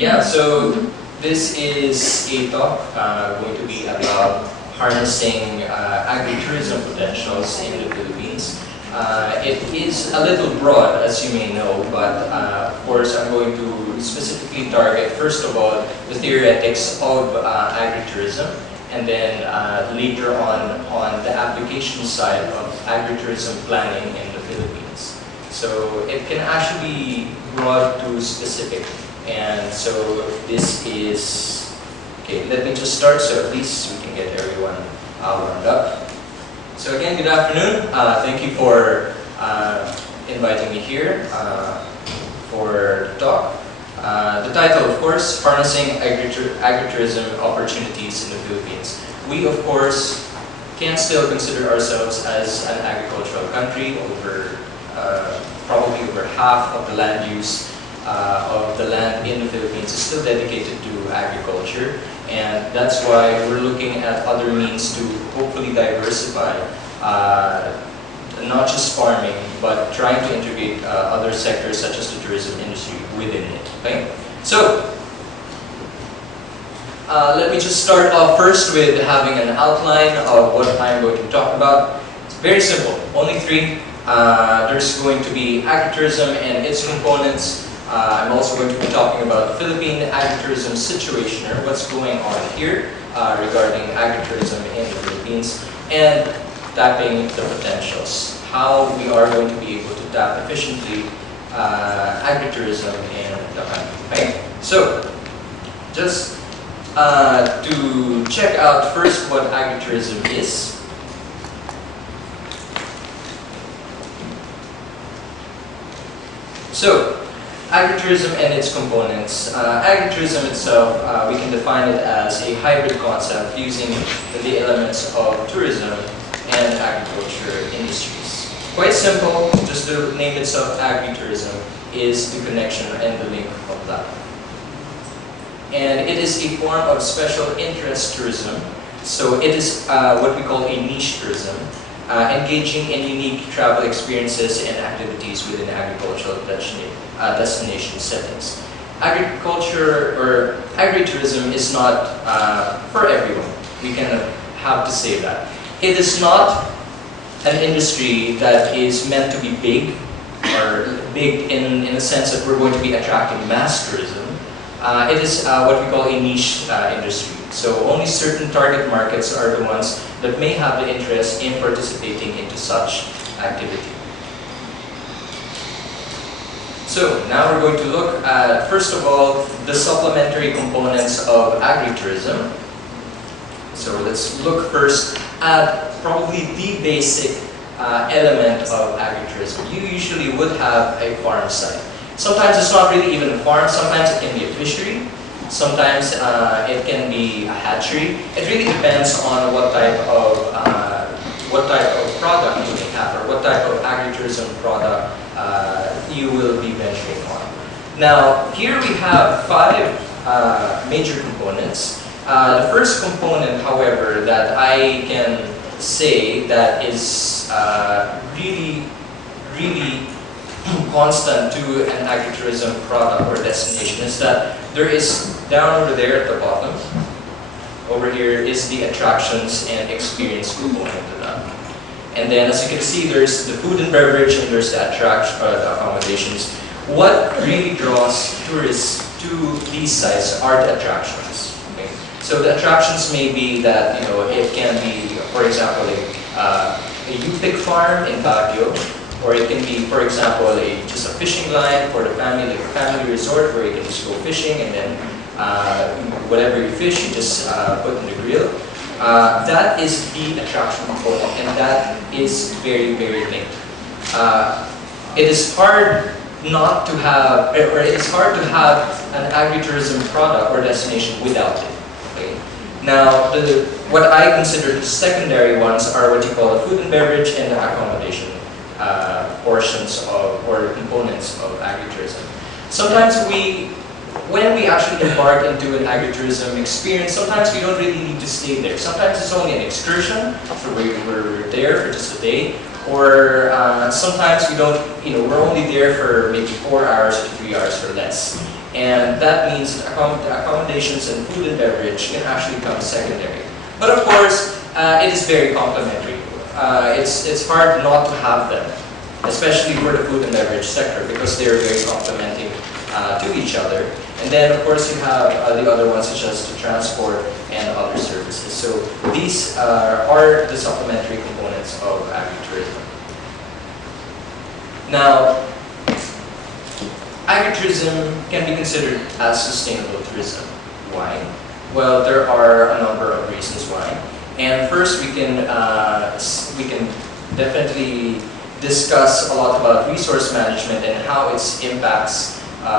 Yeah, so this is a talk going to be about harnessing agritourism potentials in the Philippines. It is a little broad, as you may know, but of course I'm going to specifically target, first of all, the theoretics of agritourism, and then later on the application side of agritourism planning in the Philippines. So it can actually be broad to specific. And so this is, okay, let me just start so at least we can get everyone warmed up. So again, good afternoon. Thank you for inviting me here for the talk. The title, of course, Harnessing Agritourism Opportunities in the Philippines. We, of course, can still consider ourselves as an agricultural country. Probably over half of the land use of the land in the Philippines is still dedicated to agriculture, and that's why we're looking at other means to hopefully diversify not just farming, but trying to integrate other sectors such as the tourism industry within it. Okay? So let me just start off first with having an outline of what I'm going to talk about. It's very simple, only three. There's going to be agritourism and its components. I'm also going to be talking about the Philippine agritourism situation, or what's going on here regarding agritourism in the Philippines, and tapping the potentials, how we are going to be able to tap efficiently agritourism in the country. Okay? So, just to check out first what agritourism is. So, agritourism and its components. Agritourism itself, we can define it as a hybrid concept using the elements of tourism and agriculture industries. Quite simple, just the name itself, agritourism, is the connection and the link of that. And it is a form of special interest tourism, so it is what we call a niche tourism, engaging in unique travel experiences and activities within agricultural destination settings. Agriculture or agritourism is not for everyone. We can have to say that. It is not an industry that is meant to be big, or big in the sense that we're going to be attracting mass tourism. It is what we call a niche industry. So only certain target markets are the ones that may have the interest in participating into such activity. So now we're going to look at, first of all, the supplementary components of agritourism. So let's look first at probably the basic element of agritourism. You usually would have a farm site. Sometimes it's not really even a farm, sometimes it can be a fishery. Sometimes it can be a hatchery. It really depends on what type of product you may have, or what type of agritourism product you will be venturing on. Now, here we have 5 major components. The first component, however, that I can say that is really constant to an agritourism product or destination is that there is, down over there at the bottom, over here is the attractions and experience component of that. And then as you can see, there's the food and beverage and there's the the accommodations. What really draws tourists to these sites are the attractions. Okay? So the attractions may be that, you know, it can be, for example, a U-pick farm in Baguio, or it can be, for example, just a fishing line for the family, like a family resort where you can just go fishing and then whatever you fish, you just put in the grill. That is the attraction component, and that is very, very linked. It is hard not to have, or it is hard to have an agritourism product or destination without it. Okay? Now, what I consider the secondary ones are what you call the food and beverage and the accommodation portions of, or components of agritourism. Sometimes when we actually embark into an agritourism experience, sometimes we don't really need to stay there. Sometimes it's only an excursion, so we're there for just a day, Or sometimes we don't, we're only there for maybe 4 hours to 3 hours or less. And that means accommodations and food and beverage can actually come secondary. But of course, it is very complementary. It's hard not to have them, especially for the food and beverage sector, because they're very complementing to each other. And then, of course, you have the other ones, such as the transport and other services. So these are the supplementary components of agritourism. Now, agritourism can be considered as sustainable tourism. Why? Well, there are a number of reasons why. And first, we can definitely discuss a lot about resource management and how it impacts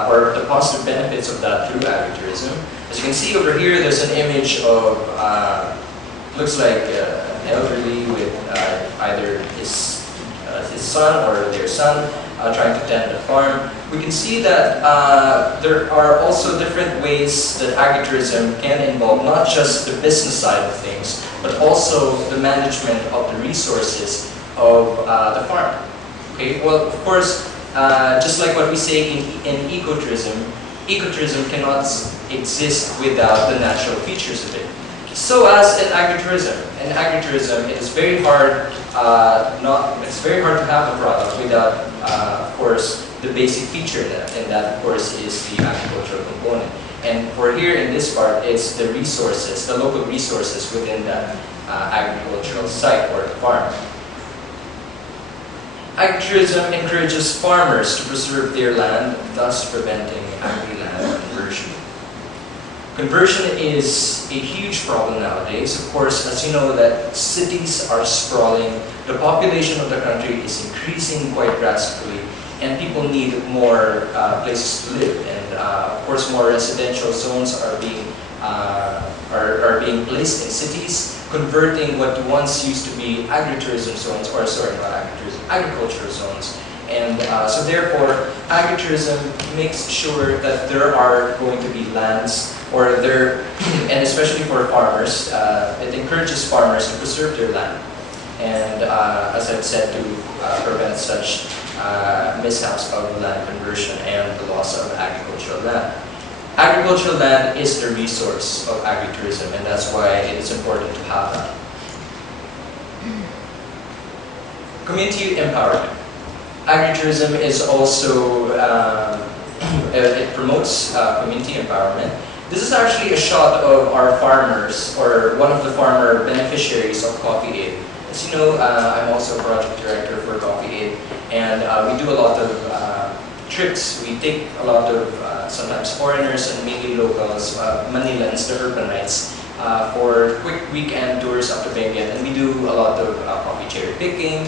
or the positive benefits of that through agritourism. As you can see over here, there's an image of, looks like an elderly with either his son or their son trying to tend the farm. We can see that there are also different ways that agritourism can involve not just the business side of things, but also the management of the resources of the farm. Okay, well, of course, just like what we say in ecotourism, ecotourism cannot exist without the natural features of it. So as in agritourism, it is very hard it's very hard to have a product without, of course, the basic feature and that of course is the agricultural component. And for here in this part, it's the resources, the local resources within that agricultural site or the farm. Agritourism encourages farmers to preserve their land, thus preventing agri-land conversion. Conversion is a huge problem nowadays. Of course, as you know, that cities are sprawling, the population of the country is increasing quite drastically, and people need more places to live. And of course, more residential zones are being placed in cities, converting what once used to be agritourism zones, or sorry, not agritourism, agricultural zones. And so therefore, agritourism makes sure that there are going to be lands, or there, and especially for farmers, it encourages farmers to preserve their land. And as I've said, to prevent such mishaps of land conversion and the loss of agricultural land. Agricultural land is the resource of agritourism, and that's why it is important to have that. Community empowerment. Agritourism is also, it promotes community empowerment. This is actually a shot of our farmers, or one of the farmer beneficiaries of Coffee Aid. As you know, I'm also a project director for Coffee Aid, and we do a lot of trips. We take a lot of sometimes foreigners and mainly locals, Manilans, the urbanites, for quick weekend tours up to Benguet, and we do a lot of coffee cherry picking,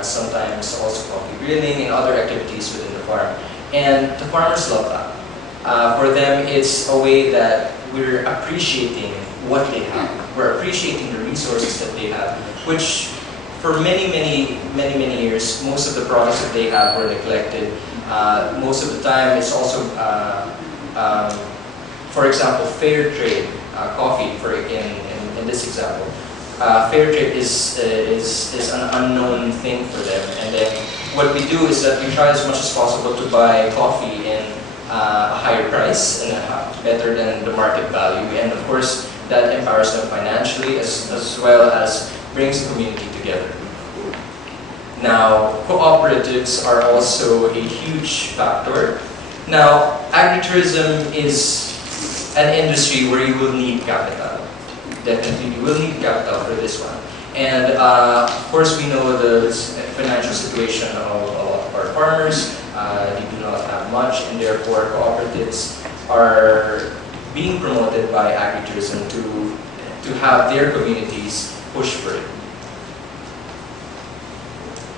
sometimes also coffee grilling and other activities within the farm. And the farmers love that. For them, it's a way that we're appreciating what they have. We're appreciating the resources that they have, which for many years, most of the products that they have were neglected. Most of the time, it's also, for example, fair trade coffee. In this example, fair trade is an unknown thing for them. And then what we do is that we try as much as possible to buy coffee in a higher price and better than the market value. And of course, that empowers them financially as well as brings the community together. Now, cooperatives are also a huge factor. Now, agritourism is an industry where you will need capital. Definitely, you will need capital for this one. And of course, we know the financial situation of a lot of our farmers. They do not have much, and therefore cooperatives are being promoted by agritourism to have their communities push for it.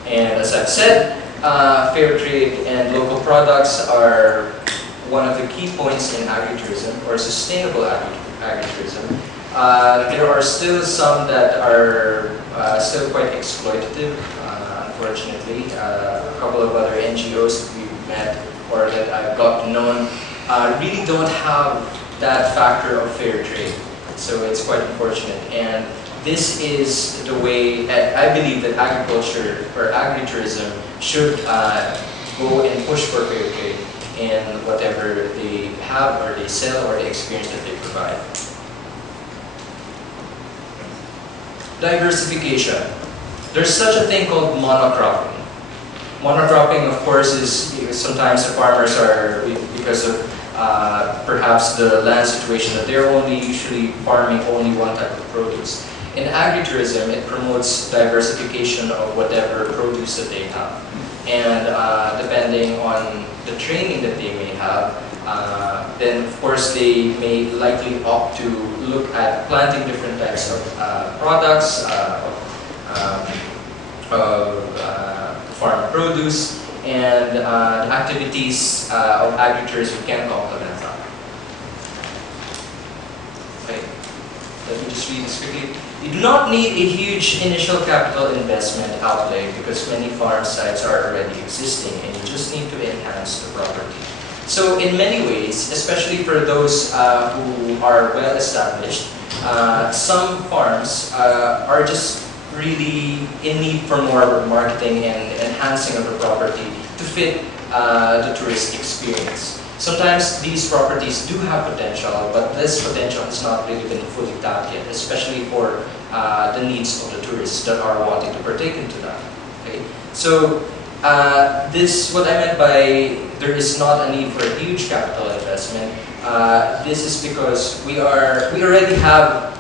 And as I've said, fair trade and local products are one of the key points in agritourism, or sustainable agritourism. There are still some that are still quite exploitative, unfortunately. A couple of other NGOs that we've met or that I've got to know really don't have that factor of fair trade. So it's quite unfortunate. And this is the way, I believe that agriculture or agritourism should go and push for fair trade in whatever they have or they sell or the experience that they provide. Diversification. There's such a thing called monocropping. Monocropping, of course, is sometimes the farmers are, because of perhaps the land situation, that they're only usually farming only one type of produce. In agritourism, it promotes diversification of whatever produce that they have. And depending on the training that they may have, then of course they may likely opt to look at planting different types of products, farm produce, and the activities of agritourism can complement that. Okay, let me just read this quickly. You do not need a huge initial capital investment outlay because many farm sites are already existing and you just need to enhance the property. So in many ways, especially for those who are well established, some farms are just really in need for more marketing and enhancing of the property to fit the tourist experience. Sometimes these properties do have potential, but this potential has not really been fully tapped yet, especially for the needs of the tourists that are wanting to partake into that. Okay? So what I meant by there is not a need for a huge capital investment, this is because we already have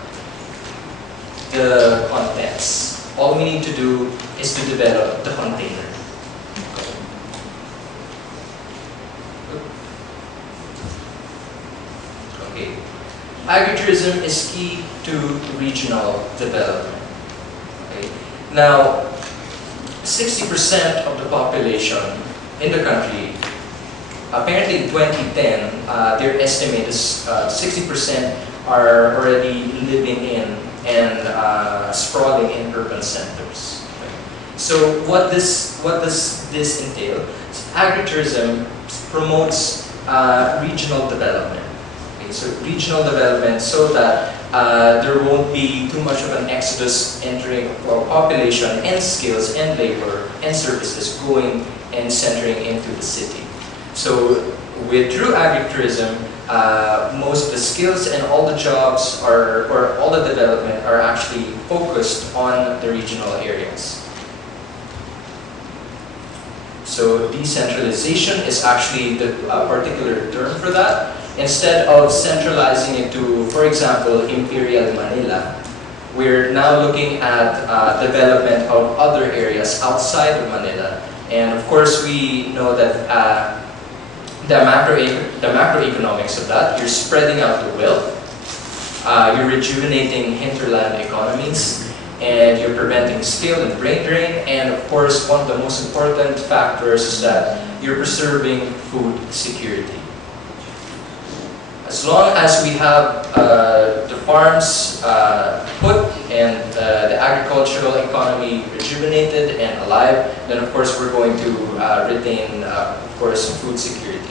the contents. All we need to do is to develop the container. Okay. Agritourism is key to regional development. Okay. Now, 60% of the population in the country, apparently in 2010, their estimate is 60% are already living in and sprawling in urban centers. Okay. So what does this entail? Agritourism promotes regional development. Okay. So regional development so that there won't be too much of an exodus entering population and skills and labor and services going and centering into the city. So through agritourism, most of the skills and all the jobs or all the development are actually focused on the regional areas. So decentralization is actually the particular term for that. Instead of centralizing it to, for example, Imperial Manila, we're now looking at development of other areas outside of Manila. And of course, we know that the macroeconomics of that, you're spreading out the wealth, you're rejuvenating hinterland economies, and you're preventing skill and brain drain, and of course, one of the most important factors is that you're preserving food security. As long as we have the farms put and the agricultural economy rejuvenated and alive, then of course we're going to retain, of course, food security.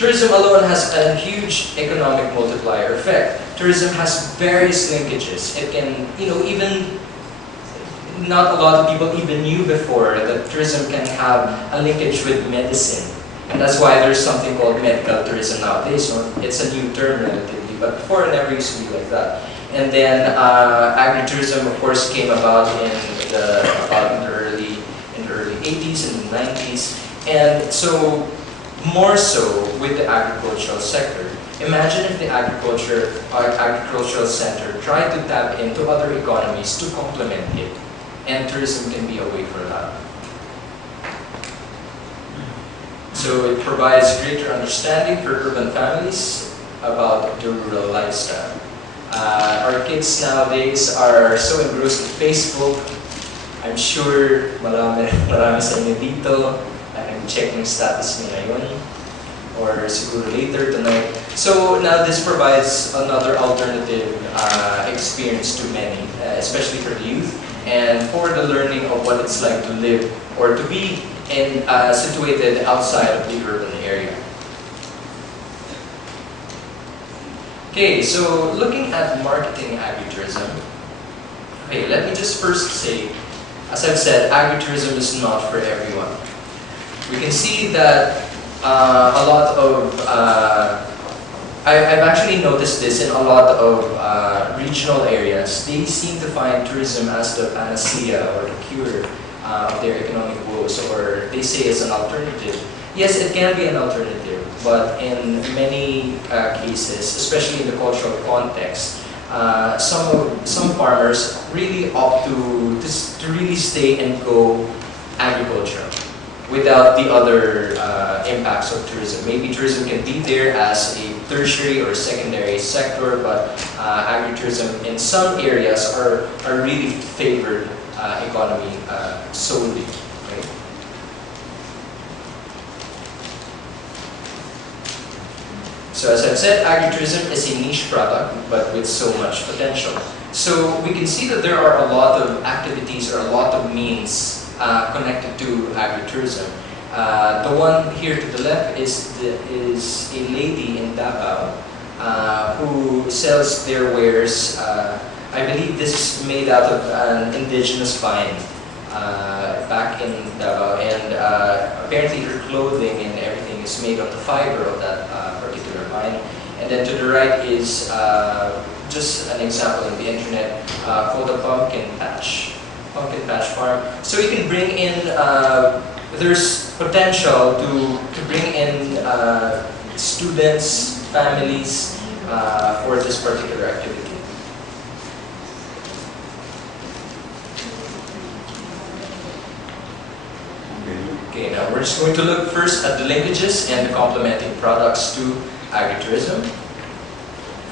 Tourism alone has a huge economic multiplier effect. Tourism has various linkages. It can, even not a lot of people even knew before that tourism can have a linkage with medicine. And that's why there's something called medical tourism nowadays. So it's a new term relatively, but before it never used to be like that. And then agritourism, of course, came about in the early 80s and the 90s. And so, more so with the agricultural sector. Imagine if the agricultural sector tried to tap into other economies to complement it. And tourism can be a way for that. So it provides greater understanding for urban families about the rural lifestyle. Our kids nowadays are so engrossed in Facebook. I'm sure marami sa inyo dito nag-check ng status niya ngayon or siguro later tonight. So now this provides another alternative experience to many, especially for the youth and for the learning of what it's like to live or to be situated outside of the urban area. Okay, so looking at marketing agritourism, okay, let me just first say, as I've said, agritourism is not for everyone. We can see that a lot of, I've actually noticed this in a lot of regional areas. They seem to find tourism as the panacea or the cure of their economic woes, or they say it's an alternative. Yes, it can be an alternative, but in many cases, especially in the cultural context, some farmers really opt to really stay and go agricultural without the other impacts of tourism. Maybe tourism can be there as a tertiary or secondary sector, but agritourism in some areas are really favored economy solely. Right? So as I've said, agritourism is a niche product, but with so much potential. So we can see that there are a lot of activities or a lot of means connected to agritourism. The one here to the left is a lady in Davao who sells their wares. I believe this is made out of an indigenous vine back in Davao, and apparently her clothing and everything is made of the fiber of that particular vine. And then to the right is just an example on the internet called a pumpkin patch farm. So you can bring in, there's potential to bring in students, families for this particular activity. Okay, now we're just going to look first at the linkages and the complementing products to agritourism.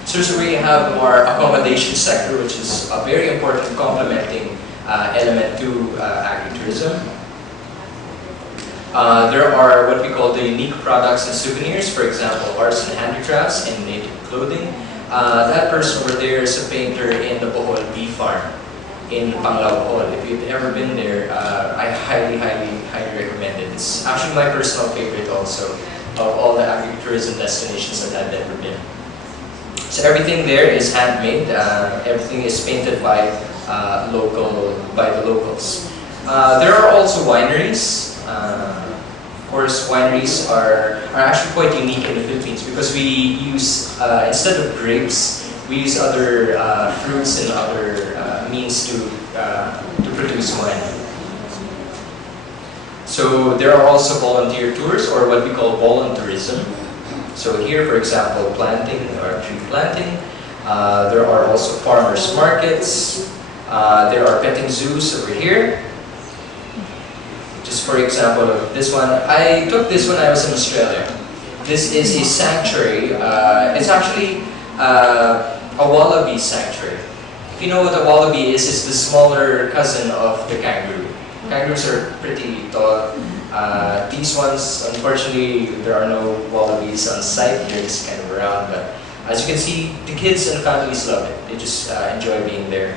So we have our accommodation sector, which is a very important complementing element to agritourism. There are what we call the unique products and souvenirs, for example, arts and handicrafts and native clothing. That person over there is a painter in the Bohol bee farm in Panglao Bohol. If you've ever been there, I highly recommend it. It's actually my personal favorite also of all the agritourism destinations that I've ever been. So everything there is handmade. Everything is painted by the locals. There are also wineries. Of course, wineries are actually quite unique in the Philippines because we use, instead of grapes, we use other fruits and other means to produce wine. So there are also volunteer tours, or what we call volunteerism. So here, for example, planting or tree planting. There are also farmers markets. There are petting zoos over here. Just for example of this one, I took this when I was in Australia. This is a sanctuary. It's actually a wallaby sanctuary. If you know what a wallaby is, it's the smaller cousin of the kangaroo. Kangaroos are pretty tall. These ones, unfortunately, there are no wallabies on site. They're just kind of around. But as you can see, the kids and families love it. They just enjoy being there.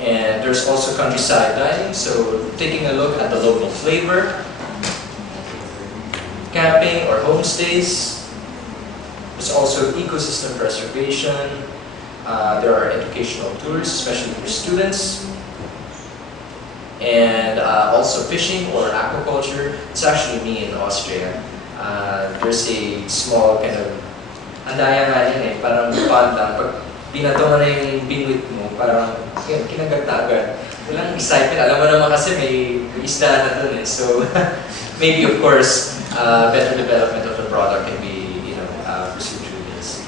And there's also countryside dining, so taking a look at the local flavor. Camping or homestays. There's also ecosystem preservation. There are educational tours, especially for students. And also fishing or aquaculture. It's actually me in Austria. There's a small kind of, andaya nga yan eh, parang pond lang. Pag binato mo na yung binuit mo, parang kinagat na agad. Walang excitement. Alam mo naman kasi may isda na dun eh. So maybe of course, better development of the product can be, pursued through this.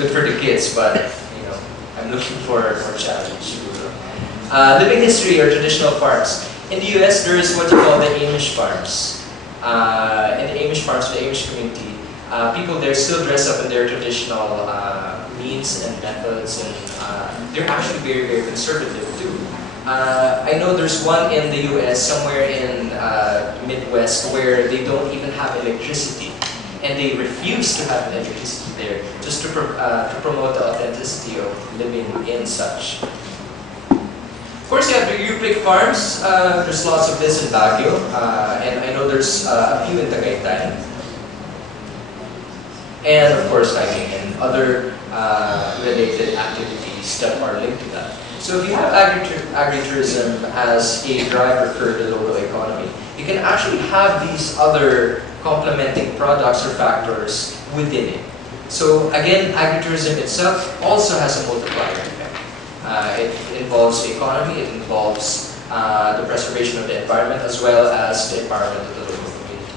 Good for the kids, but I'm looking for more challenge. Living history or traditional farms. In the US, there is what you call the Amish farms. In the Amish farms, the Amish community, people there still dress up in their traditional means and methods, and they're actually very conservative too. I know there's one in the US, somewhere in Midwest, where they don't even have electricity, and they refuse to have electricity there, just to promote the authenticity of living in such. Of course, you have the Uprick farms. There's lots of this in Baguio, and I know there's a few in Tagaytay. and of course hiking and other related activities that are linked to that. So if you have agritourism as a driver for the local economy, you can actually have these other complementing products or factors within it. So again, agritourism itself also has a multiplier effect. It involves the economy, it involves the preservation of the environment as well as the environment of the local community.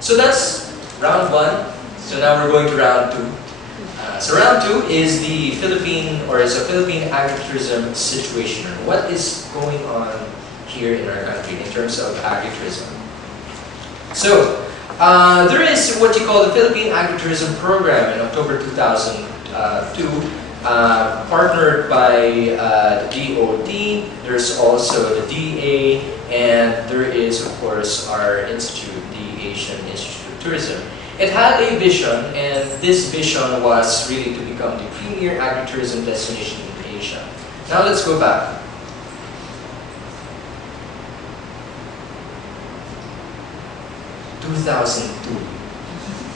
So that's round one. So now we're going to round two. So round two is the Philippine agritourism situation. What is going on here in our country in terms of agritourism? So there is what you call the Philippine Agritourism Program in October 2002, partnered by the DOD. There's also the DA, and there is of course our institute, the Asian Institute of Tourism. It had a vision, and this vision was really to become the premier agritourism destination in Asia. Now let's go back.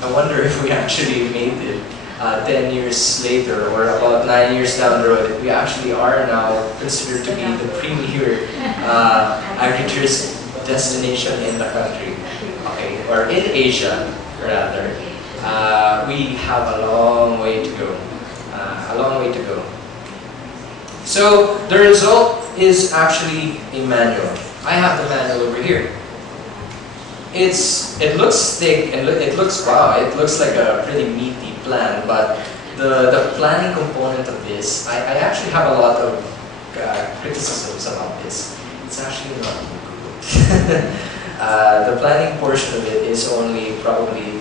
I wonder if we actually made it 10 years later or about 9 years down the road. We actually are now considered to be the premier agritourism destination in the country, okay, or in Asia rather. We have a long way to go. So the result is actually a manual. I have the manual over here. It looks thick and it looks like a pretty meaty plan, but the planning component of this, I actually have a lot of criticisms about this. It's actually not good. The planning portion of it is only probably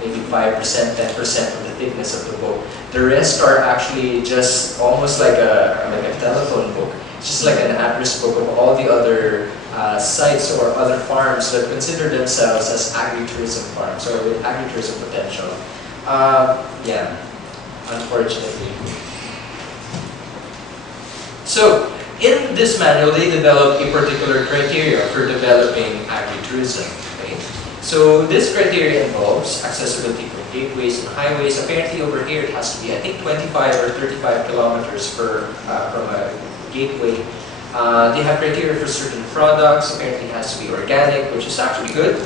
maybe 5%, 10% of the thickness of the book. The rest are actually just almost like a telephone book. It's just like an address book of all the other sites or other farms that consider themselves as agritourism farms or with agritourism potential. Yeah, unfortunately. So, in this manual, they developed a particular criteria for developing agritourism. Okay? So, this criteria involves accessibility from gateways and highways. Apparently, over here, it has to be, I think, 25 or 35 kilometers from a gateway. They have criteria for certain products. Apparently, it has to be organic, which is actually good.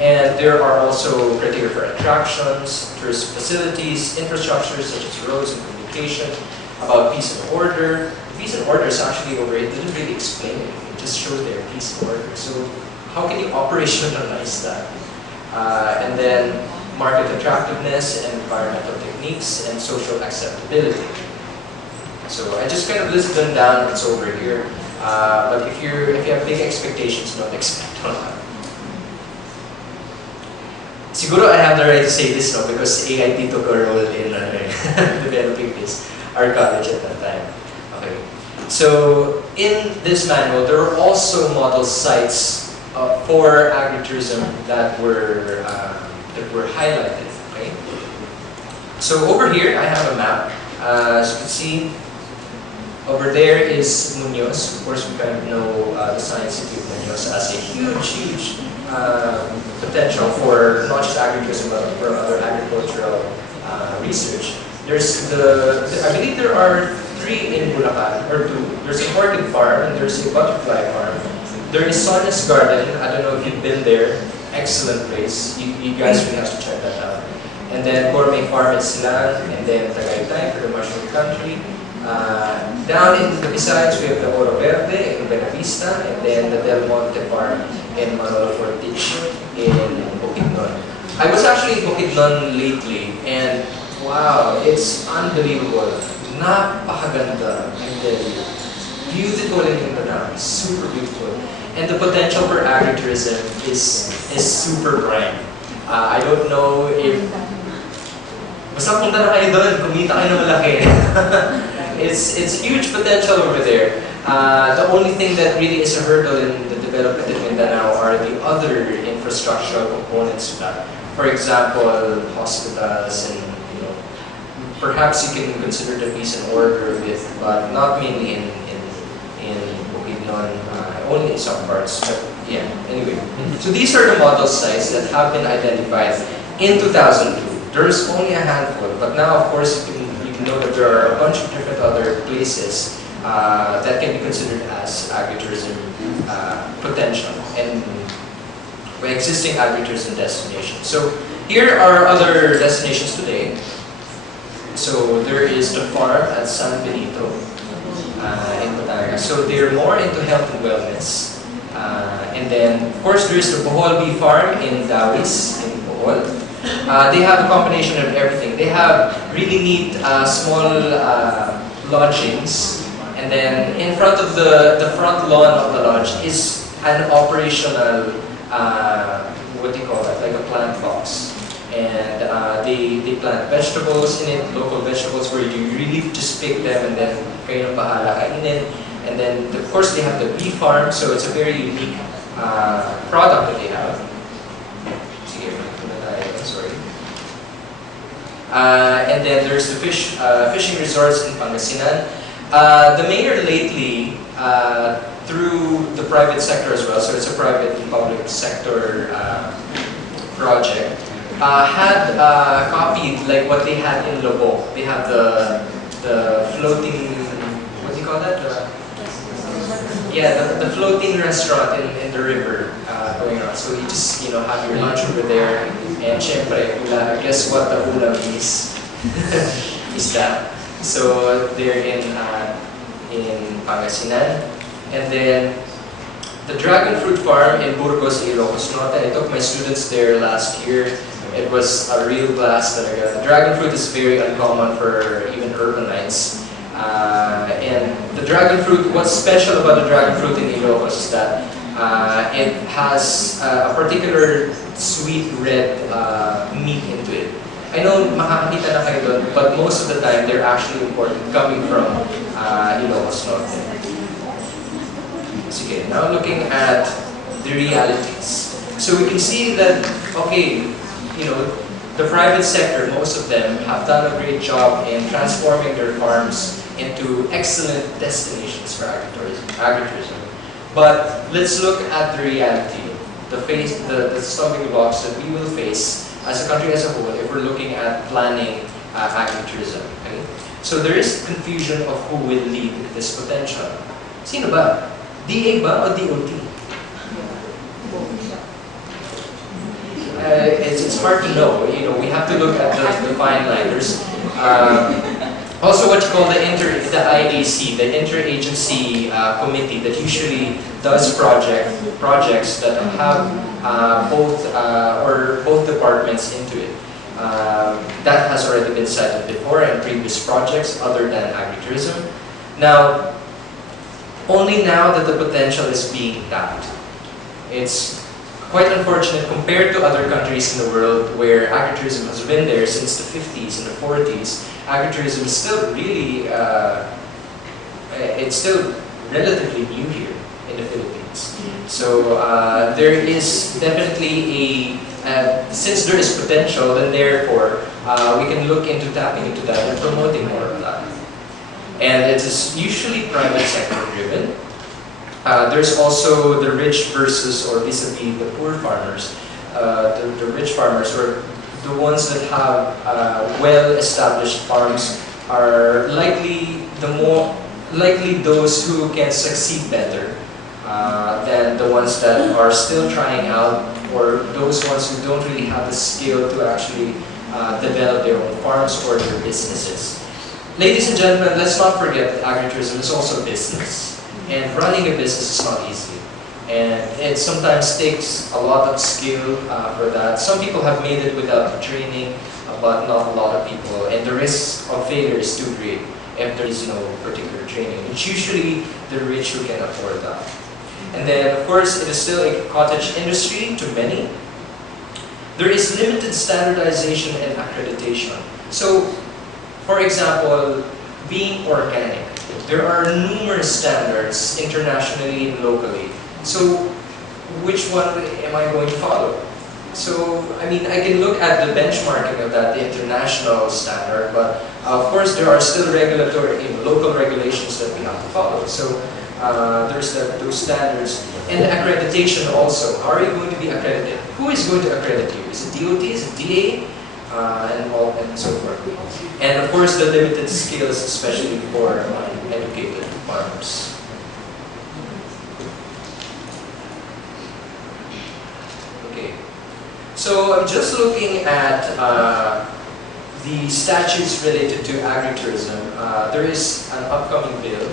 And there are also criteria for attractions, tourist facilities, infrastructure such as roads and communication, about peace and order. Peace and order is actually over it. It didn't really explain it. It just shows their peace and order. So how can you operationalize that? And then market attractiveness and environmental techniques and social acceptability. So I just kind of listed them down. It's over here. But if you have big expectations, don't expect a lot. Siguro I have the right to say this now because AIT took a role in developing this, our college at that time. Okay. So in this manual, there were also model sites for agritourism that were highlighted. Okay. So over here, I have a map. As you can see, over there is Muñoz. Of course, we kind of know the Science City of Muñoz as a huge potential for not just agritourism but for other agricultural research. There's I believe there are 3 in Bulacan, or 2. There's an orchid farm and there's a butterfly farm. There is Sonia's Garden. I don't know if you've been there. Excellent place. You guys really have to check that out. And then Gourmet Farm in Silan, and then Tagaytay for the mushroom country. Down in the Visayas, we have the Oro Verde in Benavista, and then the Del Monte Farm in Manolo Fortich in Bukidnon. I was actually in Bukidnon lately, and wow, it's unbelievable. Napakaganda, I tell you. Beautiful in Mindanao, super beautiful. And the potential for agritourism is super bright. I don't know if... Basta punta na kayo doon, kumita kayo na malaki. It's huge potential over there. The only thing that really is a hurdle in the development in Mindanao are the other infrastructural components to that. For example, hospitals and perhaps you can consider the peace and order with, but not mainly in Bukidnon, only in some parts. But Yeah, anyway. So these are the model sites that have been identified in 2002. There's only a handful, but now of course you can know that there are a bunch of different other places that can be considered as agritourism potential and existing agritourism destinations. So here are other destinations today. So there is the farm at San Benito in Batangas. So they're more into health and wellness. And then, of course, there is the Bohol Bee Farm in Dawis, in Bohol. They have a combination of everything. They have really neat small lodgings. And then in front of the front lawn of the lodge is an operational, what do you call it, like a plant box. And they plant vegetables in it, local vegetables where you really just pick them and then kayo ng bahala kainin. And then, of course, they have the bee farm, so it's a very unique product that they have. Sige, sorry. And then there's the fishing resorts in Pangasinan. The mayor lately, through the private sector as well, so it's a private and public sector project, had copied like what they had in Lobo. They have the floating, what do you call that? The floating restaurant in the river going on. So you just have your lunch over there, and syempre, guess what the ulam is? Is that. So they're in Pangasinan, and then the dragon fruit farm in Burgos, Ilocos Norte. I took my students there last year. It was a real blast. The dragon fruit is very uncommon for even urbanites. And the dragon fruit, what's special about the dragon fruit in Ilocos is that it has a particular sweet red meat into it. I know makakakita na kayo doon, but most of the time they're actually imported coming from Ilocos Norte. Sige, now looking at the realities. So we can see that, okay, the private sector, most of them have done a great job in transforming their farms into excellent destinations for agritourism. But let's look at the reality, the stumbling blocks that we will face as a country as a whole if we're looking at planning agritourism. Okay? So there is confusion of who will lead this potential. Sino ba? DA ba o DOT? It's hard to know. We have to look at the fine line. There's also what you call the IAC, the interagency committee that usually does projects that have both departments into it. That has already been cited before in previous projects other than agritourism. Now, only now that the potential is being tapped. It's quite unfortunate compared to other countries in the world where agritourism has been there since the 50s and the 40s. Agritourism is still really, it's still relatively new here in the Philippines. So there is definitely since there is potential, then therefore we can look into tapping into that and promoting more of that. And it is usually private sector driven. There's also the rich versus or vis-a-vis the poor farmers. The rich farmers, or the ones that have well-established farms, are likely those who can succeed better than the ones that are still trying out, or those ones who don't really have the skill to actually develop their own farms or their businesses. Ladies and gentlemen, let's not forget that agritourism is also business. And running a business is not easy. And it sometimes takes a lot of skill for that. Some people have made it without training, but not a lot of people. And the risk of failure is too great if there is no particular training. It's usually the rich who can afford that. And then, of course, it is still a cottage industry to many. There is limited standardization and accreditation. So, for example, being organic, there are numerous standards internationally and locally. So, which one am I going to follow? So, I mean, I can look at the benchmarking of that, the international standard, but of course there are still regulatory, local regulations that we have to follow. So, those standards. And accreditation also. How are you going to be accredited? Who is going to accredit you? Is it DOT? Is it DA? And so forth. And of course, the limited skills, especially for educated farmers. Okay. So I'm just looking at the statutes related to agritourism. There is an upcoming bill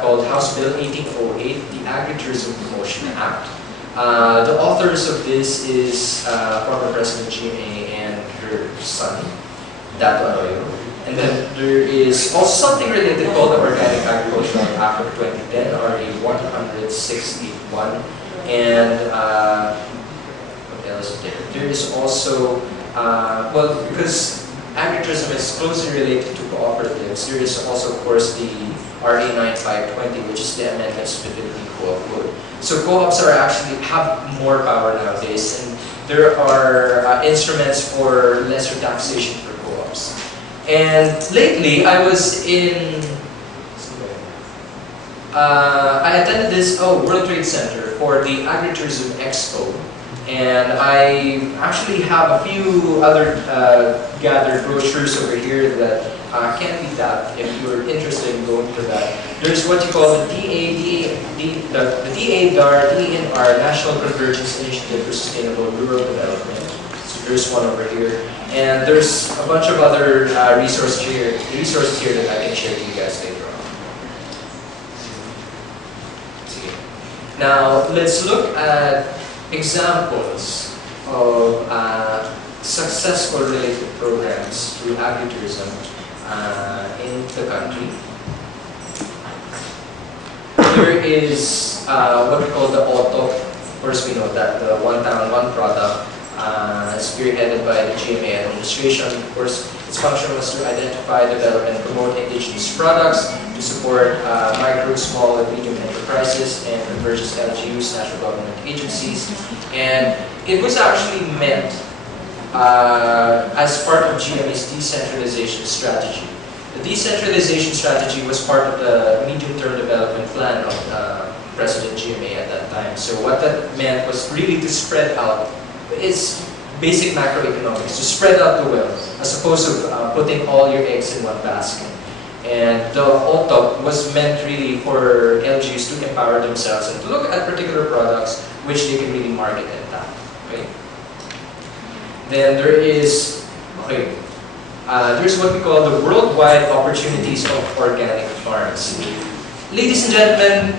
called House Bill 1808, the Agritourism Promotion Act. The authors of this is former President GMA and her son, Dato Arroyo. And then there is also something related called the Organic Agricultural Act of 2010, RA 161. And what else is there? There is also, well, because agritourism is closely related to cooperatives, there is also, of course, the RA 9520, which is the amendments to the Philippine Co-op Code. So co-ops are actually have more power nowadays, and there are instruments for lesser taxation for co-ops. And lately, I was in, I attended this World Trade Center for the Agritourism Expo, and I actually have a few other gathered brochures over here that can be tapped if you're interested in going to that. There's what you call the DA-DAR, DNR, National Convergence Initiative for Sustainable Rural Development. So there's one over here. And there's a bunch of other resources here that I can share with you guys later on. Now, let's look at examples of successful related programs through agritourism in the country. There is what we call the OTO. Of course, we know that the One Town, One Product, spearheaded by the GMA administration. Of course, its function was to identify, develop, and promote indigenous products, to support micro, small, and medium enterprises, and converges LGUs, national government agencies. And it was actually meant as part of GMA's decentralization strategy. The decentralization strategy was part of the medium-term development plan of President GMA at that time. So what that meant was really to spread out. It's basic macroeconomics, to spread out the wealth, as opposed to putting all your eggs in one basket. And the OTOP was meant really for LGUs to empower themselves and to look at particular products which they can really market and tap. Okay? Then there is, there's what we call the worldwide opportunities of organic farms. Ladies and gentlemen,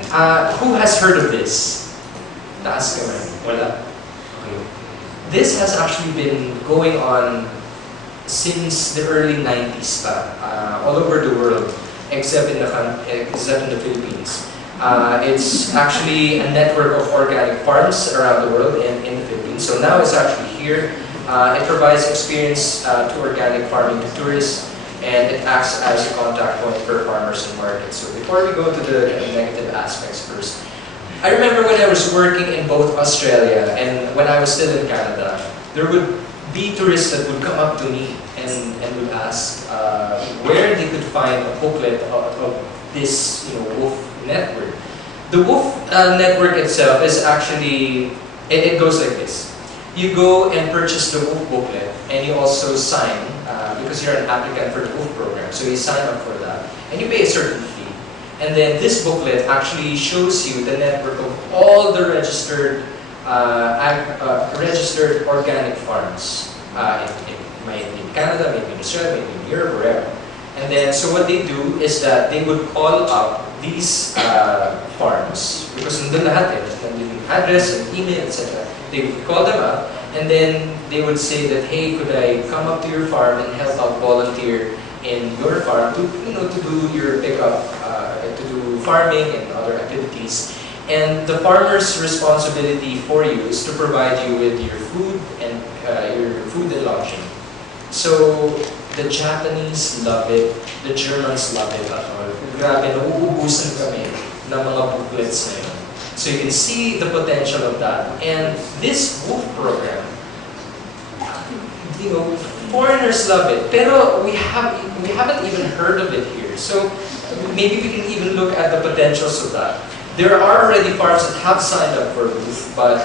who has heard of this? Taas kamay. Wala. Okay. This has actually been going on since the early 90s pa, all over the world, except in the Philippines. It's actually a network of organic farms around the world and in the Philippines. So now it's actually here. It provides experience to organic farming to tourists, and it acts as a contact point for farmers and markets. So before we go to the negative aspects first, I remember when I was working in both Australia and when I was still in Canada, there would be tourists that would come up to me and would ask where they could find a booklet of this WOOF network. The WOOF network itself is actually, it goes like this. You go and purchase the WOOF booklet, and you also sign, because you're an applicant for the WOOF program, so you sign up for that, and you pay a certain fee. And then this booklet actually shows you the network of all the registered registered organic farms in Canada, maybe in Australia, maybe in Europe, wherever. And then, so what they do is that they would call up these farms, because nandun lahat nandun yung address and email, etc. They would call them up, and then they would say that, hey, could I come up to your farm and help out volunteer in your farm to to do your pickup, to do farming and other activities. And the farmer's responsibility for you is to provide you with your food and lodging. So the Japanese love it, the Germans love it at all. Grabe, nauubusan kami ng mga booklets na yun. So you can see the potential of that. And this WOOF program, foreigners love it, pero we haven't even heard of it here. So maybe we can even look at the potentials of that. There are already farms that have signed up for WOOF, but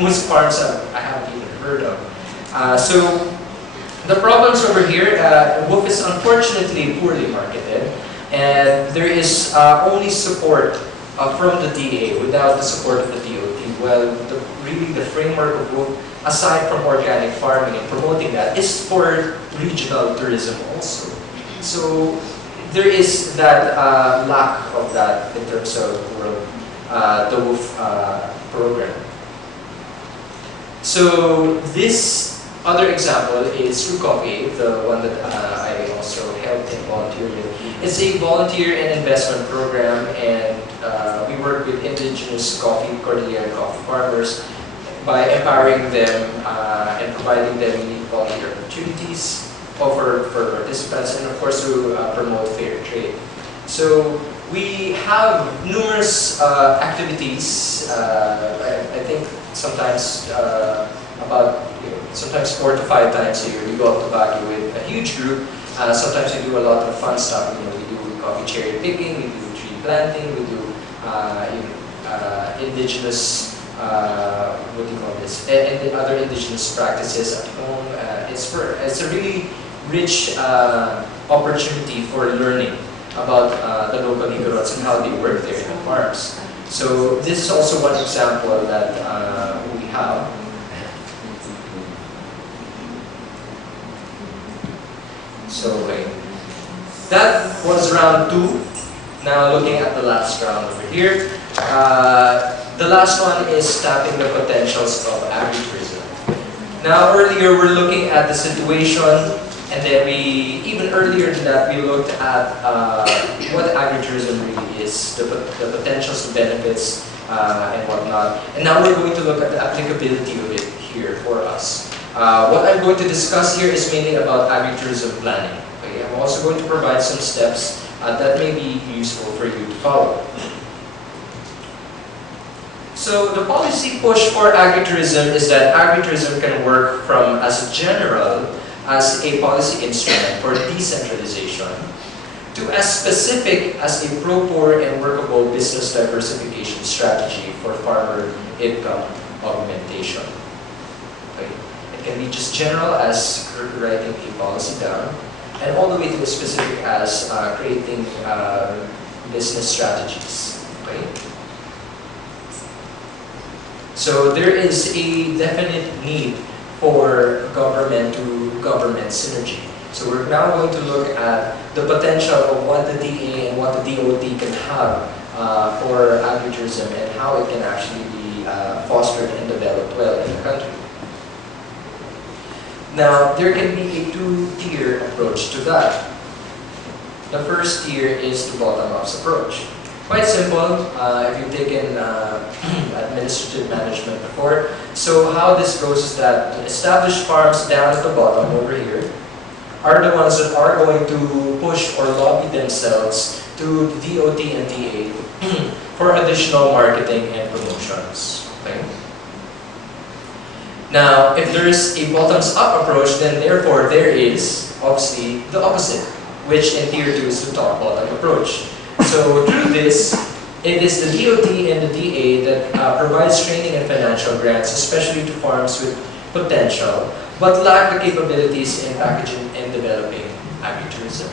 most farms I haven't even heard of. So the problems over here, WOOF is unfortunately poorly marketed, and there is only support from the DA without the support of the DOT. Well, really the framework of WOOF, aside from organic farming and promoting that, is for regional tourism also. So there is that lack of that in terms of the WOOF program. So this other example is through Coffee, the one that I also helped and volunteered with. It's a volunteer and investment program, and we work with indigenous coffee, Cordillera coffee farmers by empowering them and providing them unique volunteer opportunities for participants, and of course to promote fair trade. So we have numerous activities. I think sometimes sometimes 4 to 5 times a year we go up to Baguio with a huge group. Sometimes we do a lot of fun stuff. We do coffee cherry picking, we do tree planting, we do indigenous what do you call this? And other indigenous practices at home. It's a really rich opportunity for learning about the local Igorots and how they work there in the farms. So this is also one example that we have. So that was round 2. Now looking at the last round over here. The last one is tapping the potentials of agritourism. Now earlier we're looking at the situation, and then even earlier than that, we looked at what agritourism really is, the potentials and benefits and whatnot. And now we're going to look at the applicability of it here for us. What I'm going to discuss here is mainly about agritourism planning. Okay? I'm also going to provide some steps that may be useful for you to follow. So the policy push for agritourism is that agritourism can work from as a policy instrument for decentralization to as specific as a pro-poor and workable business diversification strategy for farmer income augmentation. Okay? It can be just general as writing a policy down, and all the way to as specific as creating business strategies. Okay? So there is a definite need for government-to-government synergy. So we're now going to look at the potential of what the DA and what the DOT can have for agritourism and how it can actually be fostered and developed well in the country. Now, there can be a 2-tier approach to that. The first tier is the bottom-up approach. Quite simple if you've taken administrative management before. So how this goes is that the established farms down at the bottom over here are the ones that are going to push or lobby themselves to the DOT and DA for additional marketing and promotions. Okay? Now, if there is a bottoms-up approach, then therefore there is obviously the opposite, which in tier 2 is the top-bottom approach. So through this, it is the DOT and the DA that provides training and financial grants, especially to farms with potential, but lack the capabilities in packaging and developing agritourism.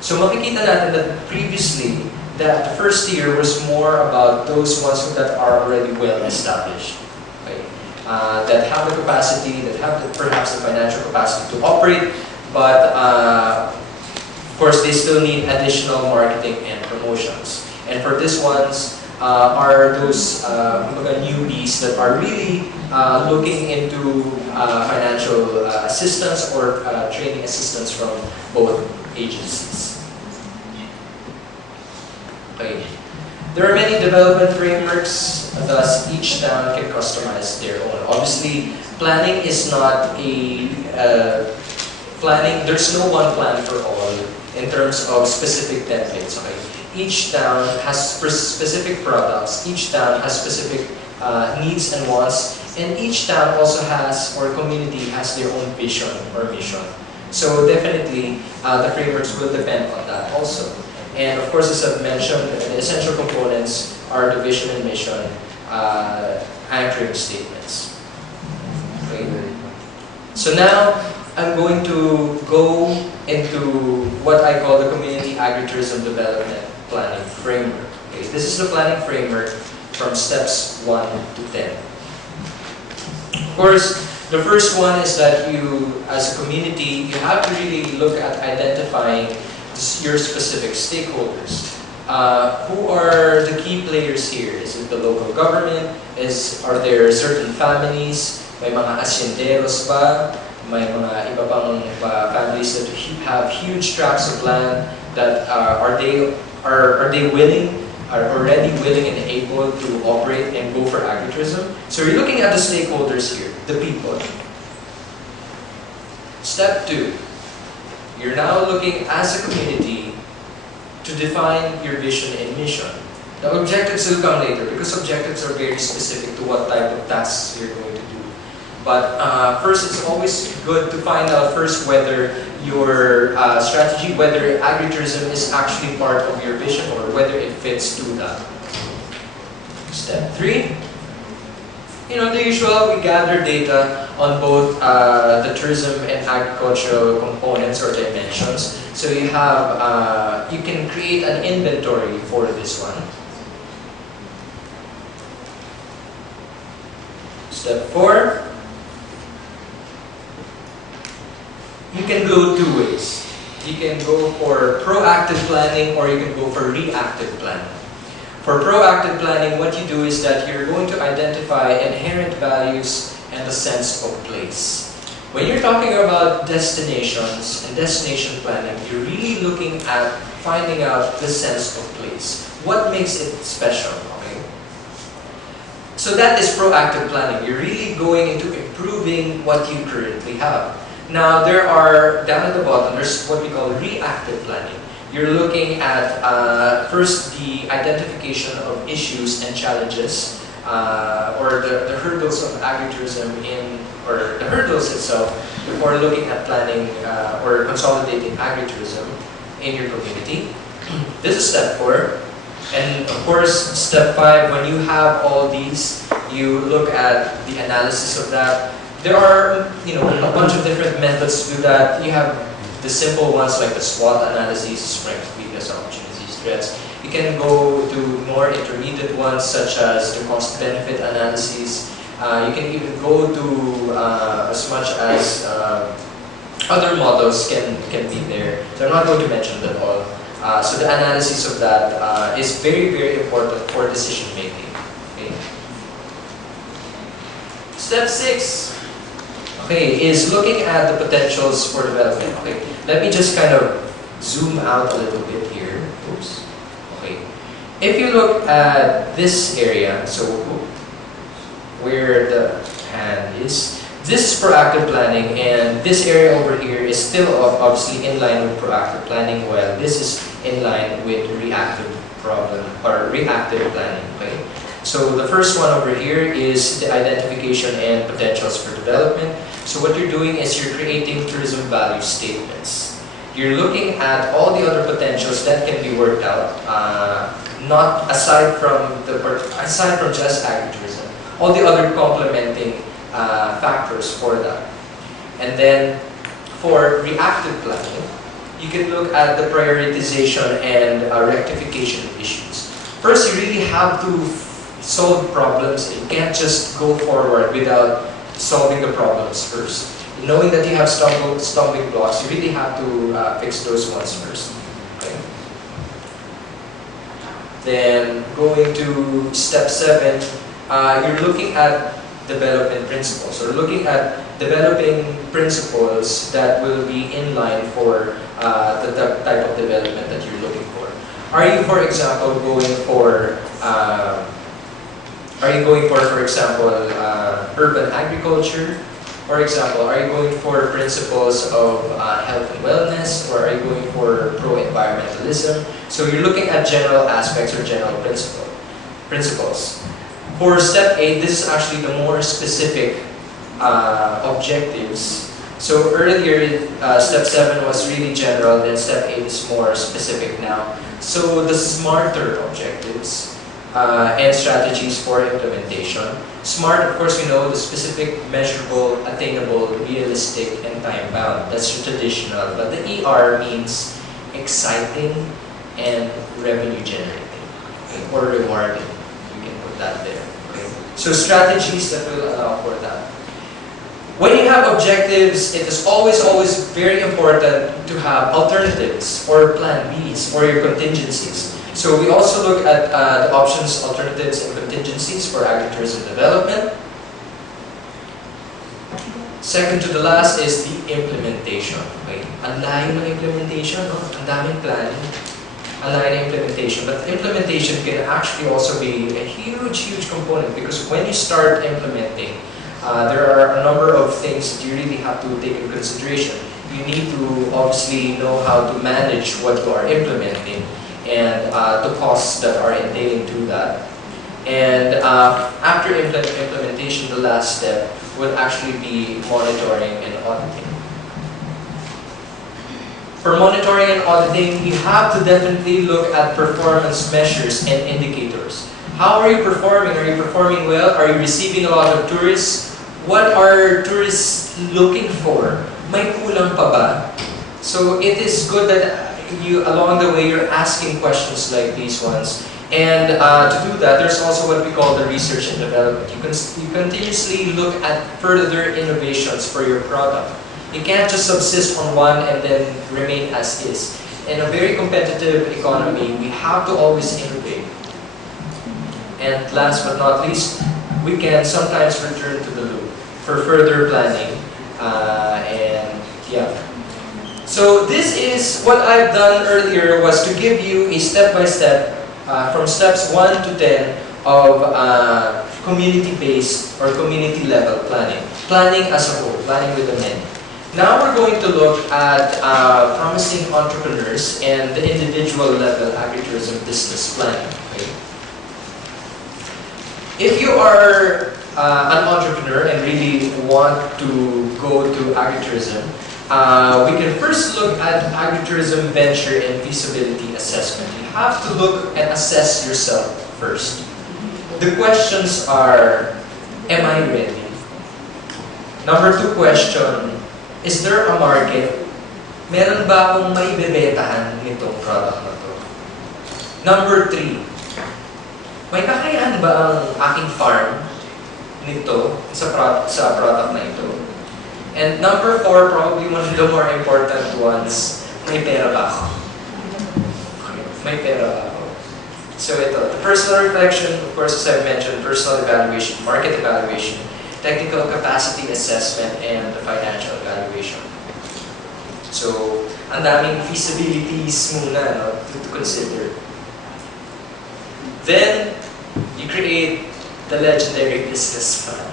So makikita natin that previously, that the first tier was more about those ones that are already well established, okay? That have the capacity, that have perhaps the financial capacity to operate, but of course, they still need additional marketing and promotions. And for these ones are those newbies that are really looking into financial assistance or training assistance from both agencies. Okay. There are many development frameworks, thus each town can customize their own. Obviously, planning is not a there's no one plan for all in terms of specific templates. Okay? Each town has specific products, each town has specific needs and wants, and each town also has, or community has their own vision or mission. So definitely, the frameworks will depend on that also. And of course, as I've mentioned, the essential components are the vision and mission, anchoring statements. Okay. So now, I'm going to go into what I call the Community Agritourism Development Planning Framework. Okay. This is the planning framework from steps 1 to 10. Of course, the first one is that you, as a community, you have to really look at identifying your specific stakeholders. Who are the key players here? Is it the local government? Are there certain families? May mga hacienderos ba? May mga iba pang families that have huge tracts of land that are they willing? Are already willing and able to operate and go for agritourism. So you're looking at the stakeholders here, the people. Step 2, you're now looking as a community to define your vision and mission. The objectives will come later because objectives are very specific to what type of tasks you're going to do. But first, it's always good to find out first whether your strategy, whether agritourism is actually part of your vision or whether it fits to that. Step 3, the usual, we gather data on both the tourism and agricultural components or dimensions. So you have, you can create an inventory for this one. Step 4, you can go 2 ways. You can go for proactive planning or you can go for reactive planning. For proactive planning, what you do is that you're going to identify inherent values and the sense of place. When you're talking about destinations and destination planning, you're really looking at finding out the sense of place. What makes it special, okay? So that is proactive planning. You're really going into improving what you currently have. Now, there are, down at the bottom, there's what we call reactive planning. You're looking at, first, the identification of issues and challenges, or the hurdles of agritourism or the hurdles itself, before looking at planning or consolidating agritourism in your community. This is step 4. And of course, step 5, when you have all these, you look at the analysis of that. There are, a bunch of different methods to do that. You have the simple ones like the SWOT analysis, strengths, weakness, opportunities, threats. You can go to more intermediate ones such as the cost-benefit analysis. You can even go to as much as other models can be there. So I'm not going to mention them all. So the analysis of that is very, very important for decision making. Okay. Step 6. Okay, is looking at the potentials for development. Okay, let me just kind of zoom out a little bit here. Oops. Okay, if you look at this area, so where the hand is, this is proactive planning, and this area over here is still obviously in line with proactive planning, while this is in line with reactive planning. Okay. So the first one over here is the identification and potentials for development. So what you're doing is you're creating tourism value statements. You're looking at all the other potentials that can be worked out, not aside from just agritourism, all the other complementing factors for that. And then for reactive planning, you can look at the prioritization and rectification of issues. First, you really have to solve problems. You can't just go forward without solving the problems first. Knowing that you have stumbling blocks, you really have to fix those ones first. Okay. Then going to step 7, you're looking at development principles, or looking at developing principles that will be in line for the type of development that you're looking for. Are you, for example, going for example, urban agriculture? For example, are you going for principles of health and wellness, or are you going for pro-environmentalism? So you're looking at general aspects or general principles. For step 8, this is actually the more specific objectives. So earlier, step 7 was really general, then step 8 is more specific now. So the smarter objectives and strategies for implementation. SMART, of course, we know the specific, measurable, attainable, realistic, and time-bound. That's traditional. But the ER means exciting and revenue-generating, okay? Or rewarding. We can put that there. Okay? So strategies that will allow for that. When you have objectives, it is always very important to have alternatives or plan Bs or your contingencies. So we also look at the options, alternatives, and contingencies for agritourism development. Second to the last is the implementation. Okay? Ang layo ng implementation, no? Ang daming planning. Ang layo ng implementation. But implementation can actually also be a huge component, because when you start implementing, there are a number of things that you really have to take into consideration. You need to obviously know how to manage what you are implementing and the costs that are entailing to that. And after implementation, the last step would actually be monitoring and auditing. For monitoring and auditing, you have to definitely look at performance measures and indicators. How are you performing? Are you performing well? Are you receiving a lot of tourists? What are tourists looking for? May kulang pa ba? So it is good that you, along the way, you're asking questions like these ones. And to do that, there's also what we call the research and development. You continuously look at further innovations for your product. You can't just subsist on one and then remain as is. In a very competitive economy, we have to always innovate. And last but not least, we can sometimes return to the loop for further planning. And yeah. So this is what I've done earlier, was to give you a step-by-step from steps 1 to 10 of community-based or community-level planning. Planning as a whole, planning with the many. Now we're going to look at promising entrepreneurs and the individual level agritourism business planning. Okay? If you are an entrepreneur and really want to go to agritourism, we can first look at agritourism venture and feasibility assessment. You have to look and assess yourself first. The questions are, am I ready? Number 2 question, is there a market? Meron ba akong maibebentahan nitong product na to? Number 3, may kakayahan ba ang aking farm nito sa product na ito? And number 4, probably one of the more important ones, may pera ba ako? May pera ba ako? So ito, the personal reflection, of course, as I mentioned, personal evaluation, market evaluation, technical capacity assessment, and the financial evaluation. So, ang daming feasibilities muna, no, to consider. Then, you create the legendary business plan.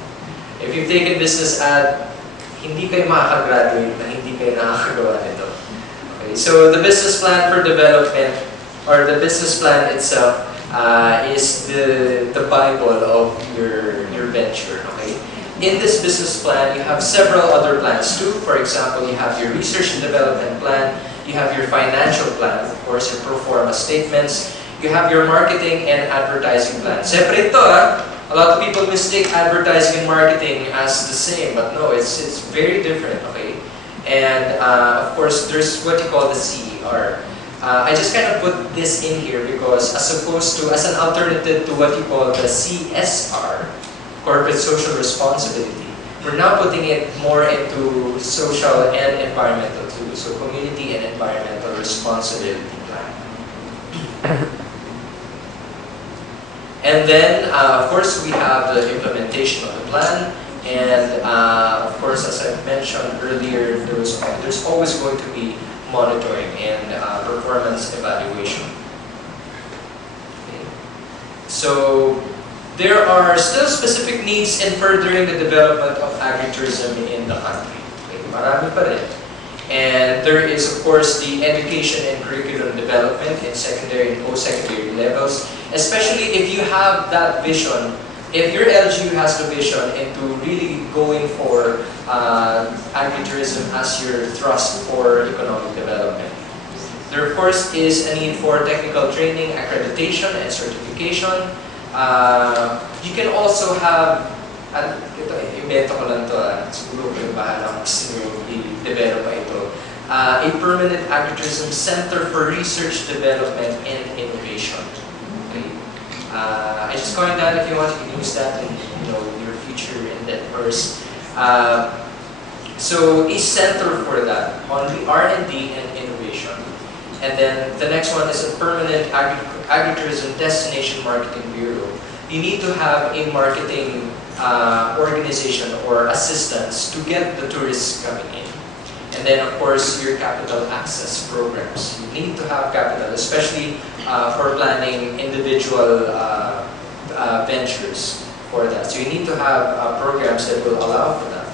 If you've taken business ad, hindi kayo makakagraduate na hindi kayo nakakagawa nito. Okay, so the business plan for development, or the business plan itself, is the Bible of your venture. Okay, in this business plan, you have several other plans too. For example, you have your research and development plan, you have your financial plan, of course, your pro forma statements, you have your marketing and advertising plan. Separate to, ah. A lot of people mistake advertising and marketing as the same, but no, it's very different, okay? And of course, there's what you call the CER. I just kind of put this in here because as an alternative to what you call the CSR, corporate social responsibility, we're now putting it more into social and environmental too. So community and environmental responsibility plan. And then, of course, we have the implementation of the plan, and of course, as I mentioned earlier, there's always going to be monitoring and performance evaluation. Okay. So, there are still specific needs in furthering the development of agritourism in the country. Okay. Marami pa rin. And there is, of course, the education and curriculum development in secondary and post-secondary levels, especially if you have that vision if your LGU has the vision into really going for agritourism as your thrust for economic development, there of course is a need for technical training, accreditation, and certification. You can also have, ito, ibento ko lang ito, siguro ko yung bahala kung gusto nyo i-develop pa ito, a permanent agritourism center for research, development, and innovation. Okay? I just coined that. If you want, you can use that in your future endeavors. So a center for that on the R&D and innovation. And then the next one is a permanent agritourism destination marketing bureau. You need to have a marketing organization or assistance to get the tourists coming in. And then of course your capital access programs. You need to have capital, especially for planning individual ventures for that. So you need to have programs that will allow for that.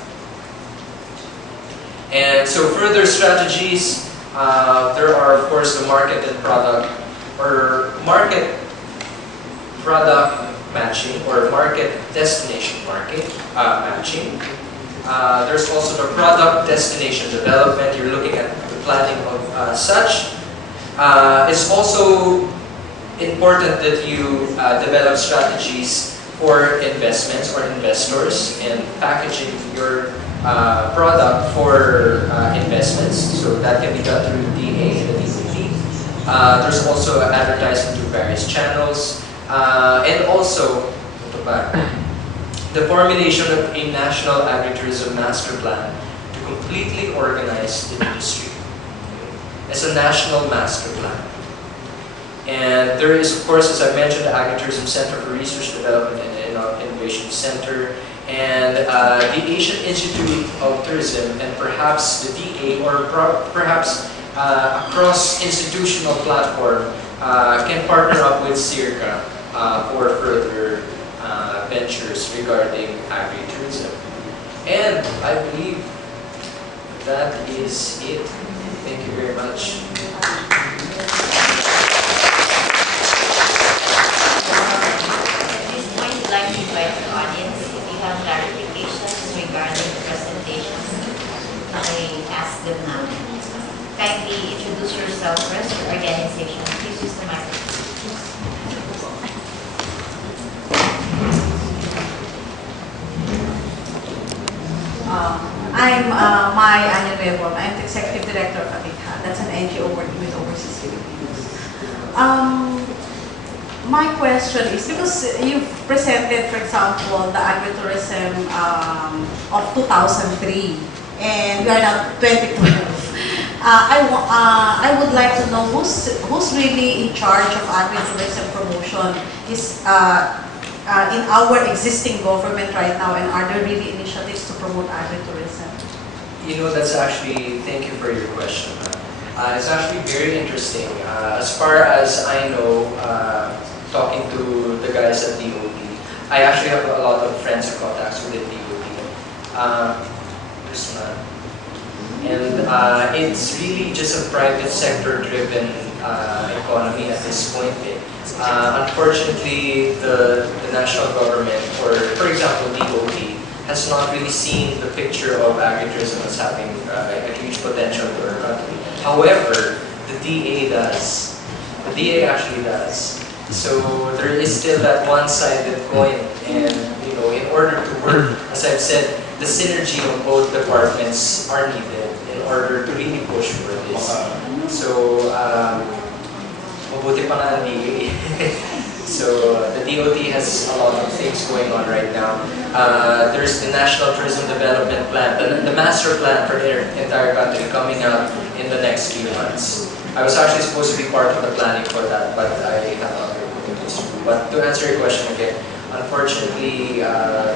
And so further strategies, there are of course the market and product, or market product matching, or market destination matching. There's also the product destination development. You're looking at the planning of such. It's also important that you develop strategies for investments or investors and packaging your product for investments. So that can be done through DA and the DCP. There's also advertising through various channels. And also, the formulation of a national agritourism master plan to completely organize the industry. It's a national master plan. And there is, of course, as I mentioned, the Agritourism Center for Research, Development, and Innovation Center, and the Asian Institute of Tourism, and perhaps the DA, or perhaps a cross-institutional platform can partner up with SEARCA for further ventures regarding agritourism. And I believe that is it. Thank you very much. At this point, I'd like to invite the audience, if you have clarifications regarding the presentation, I ask them now. Kindly introduce yourself first, your organization. Please use the microphone. I'm Mai Anyanuevo. I'm the Executive Director of Agritourism. That's an NGO working with overseas Filipinos. My question is, because you've presented, for example, the agritourism of 2003, and we are now 2012. I would like to know who's really in charge of agritourism promotion is in our existing government right now, and are there really initiatives to promote agritourism? You know, that's actually, thank you for your question. It's actually very interesting. As far as I know, talking to the guys at DOT, I actually have a lot of friends and contacts within DOT. There's none. And it's really just a private sector driven economy at this point. Unfortunately, the national government, or for example DOT, has not really seen the picture of agritourism as having a huge potential for our country. However, the DA does. The DA actually does. So there is still that one-sided coin, and in order to work, as I've said, the synergy of both departments are needed in order to really push for this. So, mabuti pa nga ang DA. So the DOT has a lot of things going on right now. There's the National Tourism Development Plan, the master plan for the entire country coming out in the next few months. I was actually supposed to be part of the planning for that, but I have other commitments. But to answer your question again, unfortunately,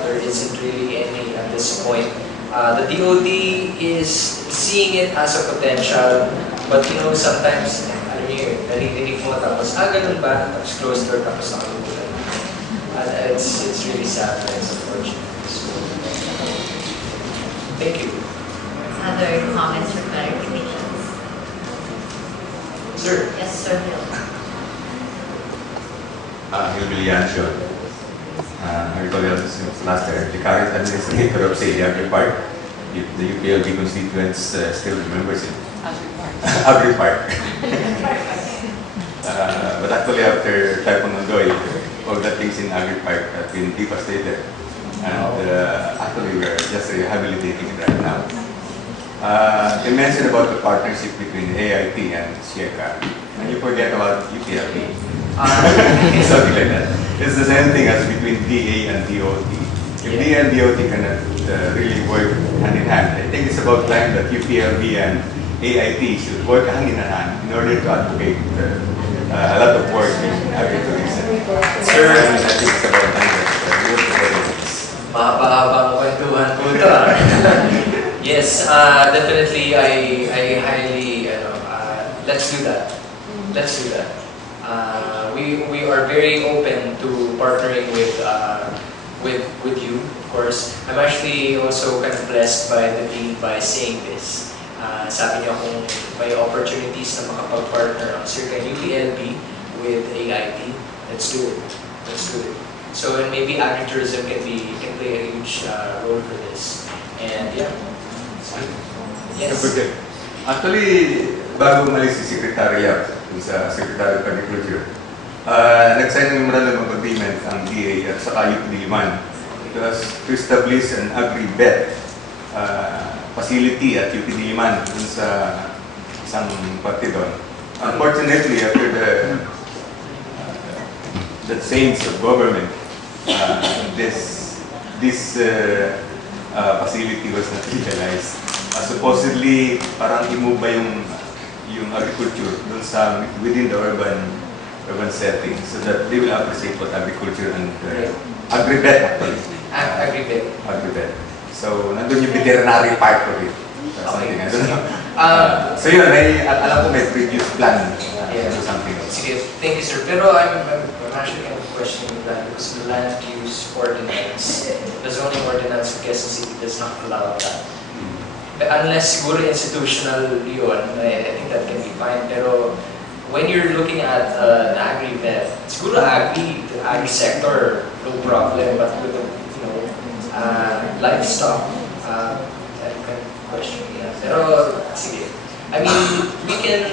there isn't really any at this point. The DOT is seeing it as a potential, but sometimes, alam niyo, narinig mo tapos, ganun ba? Tapos closed door, tapos nakalimutan. It's really sad, it's unfortunate. So, thank you. Other comments or clarifications? Sir? Yes, sir. Gil Biliancio. agricultural since last year, the current administrator of say Agri-Park. The UPLB constituents still remembers it. Agri-Park. But actually after Typhoon Ondoy, all the things in Agri-Park have been devastated. And actually we're just rehabilitating it right now. You mentioned about the partnership between AIT and SEARCA. And you forget about UPLB. Something like that. It's the same thing as between DA and DOT. If DA and DOT cannot really work hand in hand, I think it's about time that UPLB and AIT should work hand in hand in order to advocate a lot of work in agritourism. Sir, I think it's about time that we work together. Mahaba-habang kwentuhan po ito. Yes, definitely I highly, let's do that. Let's do that. We are very open to partnering with you, of course. I'm actually also kind of blessed by the dean by saying this. Sabi niya kung may opportunities na makapag-partner ang SEARCA UPLB with AIT, let's do it. Let's do it. So and maybe agritourism can play a huge role for this. And yeah, yes. Actually, bago umalis si Secretariat sa Secretary of Agriculture, nag-sign ng memorandum of agreement ang DA at saka UP-Diliman to establish an agri-vet facility at UP-Diliman dun sa isang parte doon. Unfortunately, after the change of government, this facility was not legalized. Supposedly, parang i-move ba yung agriculture dun sa within the urban setting so that they will appreciate what agriculture and agri-vet actually. Agri-vet. So, nandun yung veterinary part of it. Something, I don't know. So yun, alam ko may previous plan or something. Sige, thank you sir. Pero I'm actually kind of questioning that because the land use ordinance, the zoning ordinance of Quezon City does not allow that. But unless siguro institutional yun, I think that can be fine. Pero when you're looking at an agri-vet, siguro the agri sector, no problem. But with the, livestock, that kind of question. Yeah. Pero sige. I mean, we can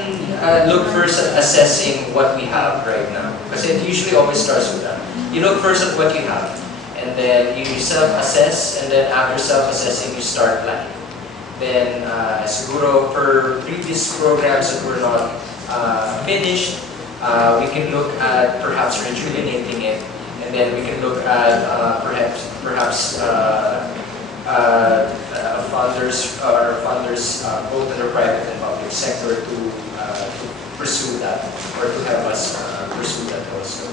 look first at assessing what we have right now. Because it usually always starts with that. You look first at what you have. And then you self-assess. And then after self-assessing, you start planning. Then, siguro for previous programs that were not finished, we can look at perhaps rejuvenating it. And then we can look at perhaps funders both in the private and public sector to pursue that or to have us pursue that also.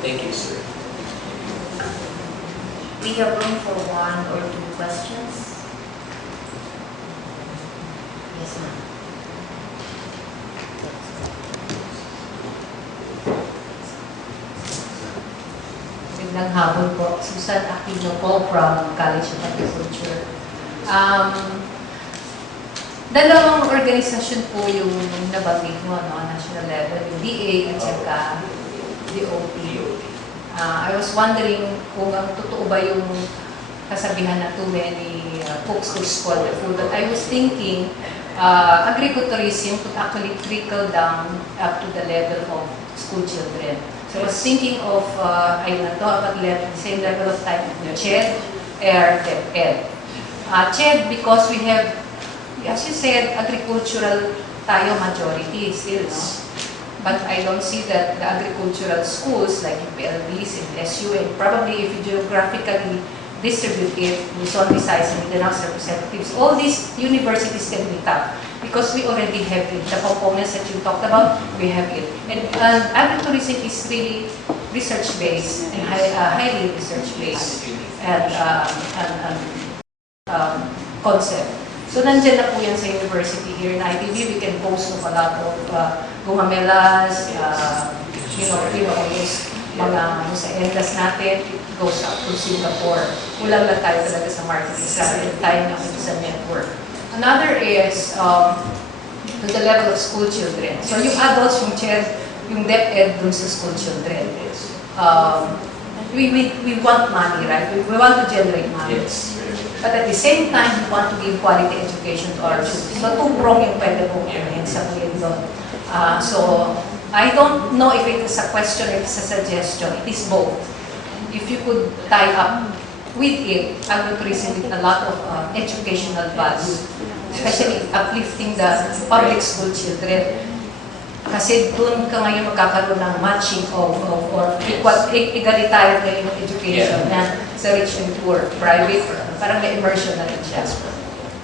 Thank you, sir. We have room for one or two questions. Yes, ma'am. Magandang hapon po. Susan Aquino po from College of Agriculture. Dalawang organisasyon po yung nabanggit mo, national level, yung DA at saka DOT. I was wondering kung ang totoo ba yung kasabihan na too many cooks to spoil the food. But I was thinking, agritourism could actually trickle down up to the level of school children. So I was thinking of, the same level of time, CHED, AIR, DepEd. CHED, because we have, as you said, agricultural tayo majority still, no? But I don't see that the agricultural schools like UPLBs and SU, and probably if you geographically distribute it, Luzon, Visayas, and Mindanao representatives, all these universities can be tapped because we already have it. The components that you talked about, we have it. And agritourism is really research-based and highly research-based and concept. So nandiyan na po yan sa university here in ITV. We can post of a lot of gumamelas, mga sa endless natin, it goes up to Singapore. Kulang lang tayo talaga sa marketing strategy and tayo na sa network. Another is to the level of school children. So yung adults, yung CHED, yung DepEd dun sa school children. we want money, right? We want to generate money. Yes. But at the same time, we want to give quality education to our students. So, two-prong yung pwede kong sabihin doon. So, I don't know if it is a question, if it's a suggestion. It is both. If you could tie up with it, agritourism with a lot of educational value, especially uplifting the public school children. Kasi doon ka ngayon magkakaroon ng matching or egalitarian na yung education na sa rich and poor, private, parang na-immersion na rin siya.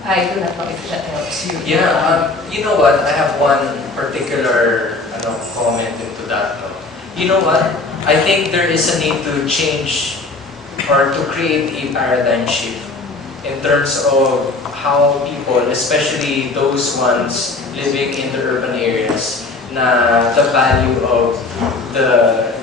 I do not know if that helps you. Yeah, you know what? I have one particular comment into that. You know what? I think there is a need to change or to create a paradigm shift in terms of how people, especially those ones living in the urban areas, na the value of the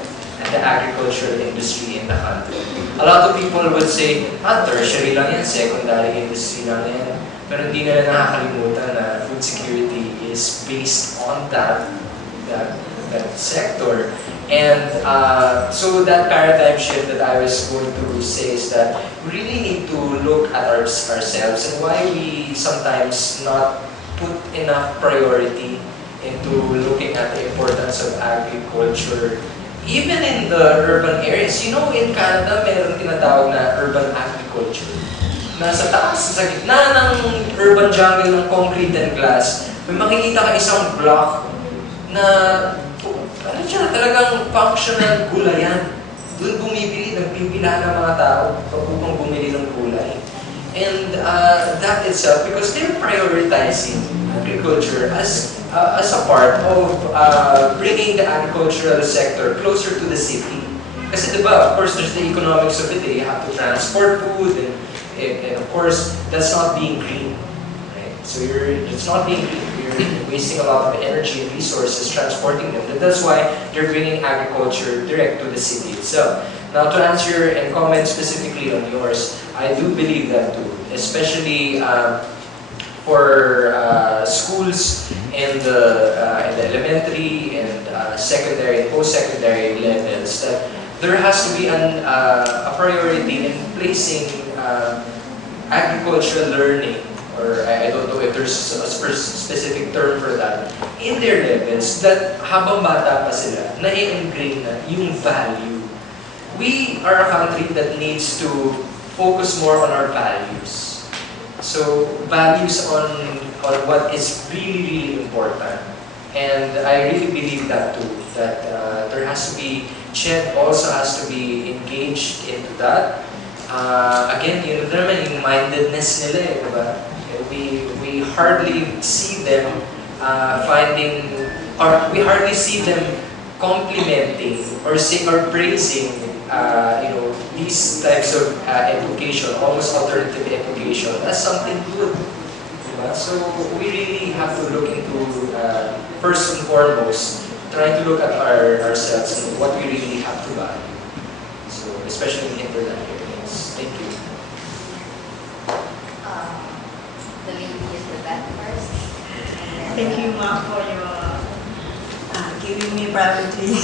agricultural industry in the country. A lot of people would say, tertiary lang yan, secondary industry lang yan. Pero hindi nila nakakalimutan na food security is based on that sector. And so that paradigm shift that I was going to say is that we really need to look at ourselves and why we sometimes not put enough priority into looking at the importance of agriculture. Even in the urban areas, you know, in Canada, mayroon tinatawag na urban agriculture. Nasa taas, sa gitna ng urban jungle ng concrete and glass, may makikita ka isang block na ano siya, talagang functional gulayan. Doon bumibili, nagpipila ng mga tao upang bumili ng gulay. And that itself, because they're prioritizing agriculture as a part of bringing the agricultural sector closer to the city. Kasi diba, of course, there's the economics of it. You have to transport food, and of course, that's not being green. Right? So it's not being green. You're wasting a lot of energy and resources transporting them. That's why they're bringing agriculture direct to the city itself. Now, to answer and comment specifically on yours, I do believe that too, especially for schools in the elementary and secondary and post-secondary levels, that there has to be a priority in placing agricultural learning, or I don't know if there's a specific term for that, in their levels, that habang bata pa sila, na-i-ingrain na yung value. We are a country that needs to focus more on our values. So, values on what is really, really important. And I really believe that too, that there has to be, CHED also has to be engaged into that. Again, yun naman yung mindedness nila eh, diba? We hardly see them we hardly see them complimenting or praising these types of education, almost alternative education, as something good. So we really have to look into, first and foremost, trying to look at ourselves and what we really have to value. So, especially in hinterland areas. Thank you. The lady is the back first. Thank you, Ma, for your giving me priority.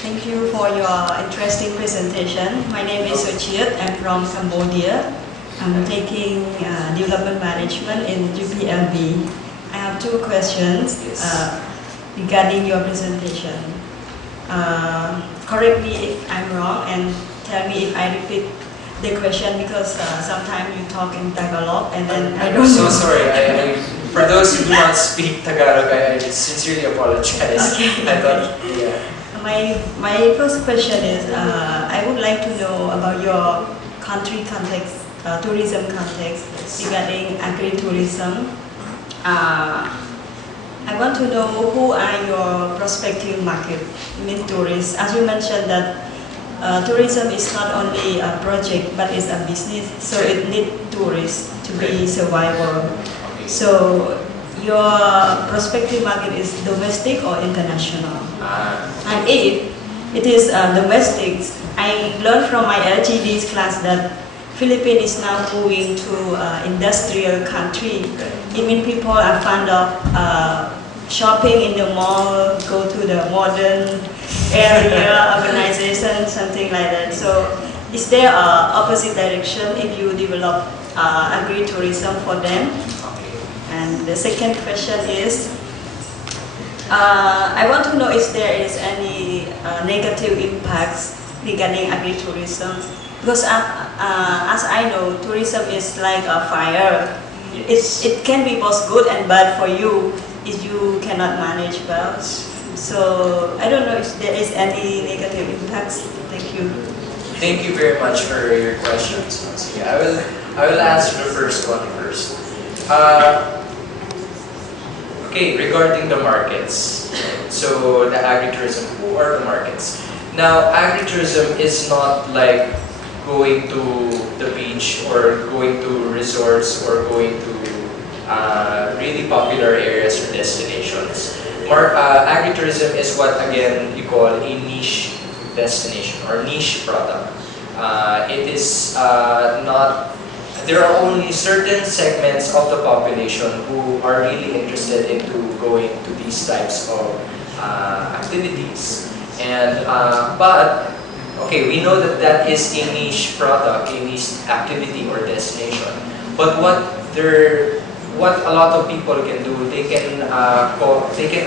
Thank you for your interesting presentation. My name is Sochiet. I'm from Cambodia. I'm taking development management in UPLB. I have two questions regarding your presentation. Correct me if I'm wrong and tell me if I repeat the question, because sometimes you talk in Tagalog and then I don't know. So sorry. For those who do not speak Tagalog, I sincerely apologize. Okay. I thought, yeah. My first question is, I would like to know about your country context, tourism context regarding agritourism. I want to know who are your prospective market, tourists. As you mentioned that tourism is not only a project but it's a business, so it needs tourists to be survivable. So your prospective market is domestic or international? And if it is domestic, I learned from my LGD's class that Philippines is now moving to industrial country. It means people are fond of shopping in the mall, go to the modern area, urbanization, something like that. So is there a opposite direction if you develop agri-tourism for them? And the second question is, I want to know if there is any negative impacts regarding agri-tourism. Because as I know, tourism is like a fire. Yes. It can be both good and bad for you if you cannot manage well. So I don't know if there is any negative impacts. Thank you. Thank you very much for your questions. Yeah, I will answer the first one first. Okay, regarding the markets. So the agritourism, who are the markets? Now, agritourism is not like going to the beach or going to resorts or going to really popular areas or destinations. Agritourism is what, again, you call a niche destination or niche product. It is not, there are only certain segments of the population who are really interested into going to these types of activities. And, but, okay, we know that that is a niche product, a niche activity or destination. But what a lot of people can do, they can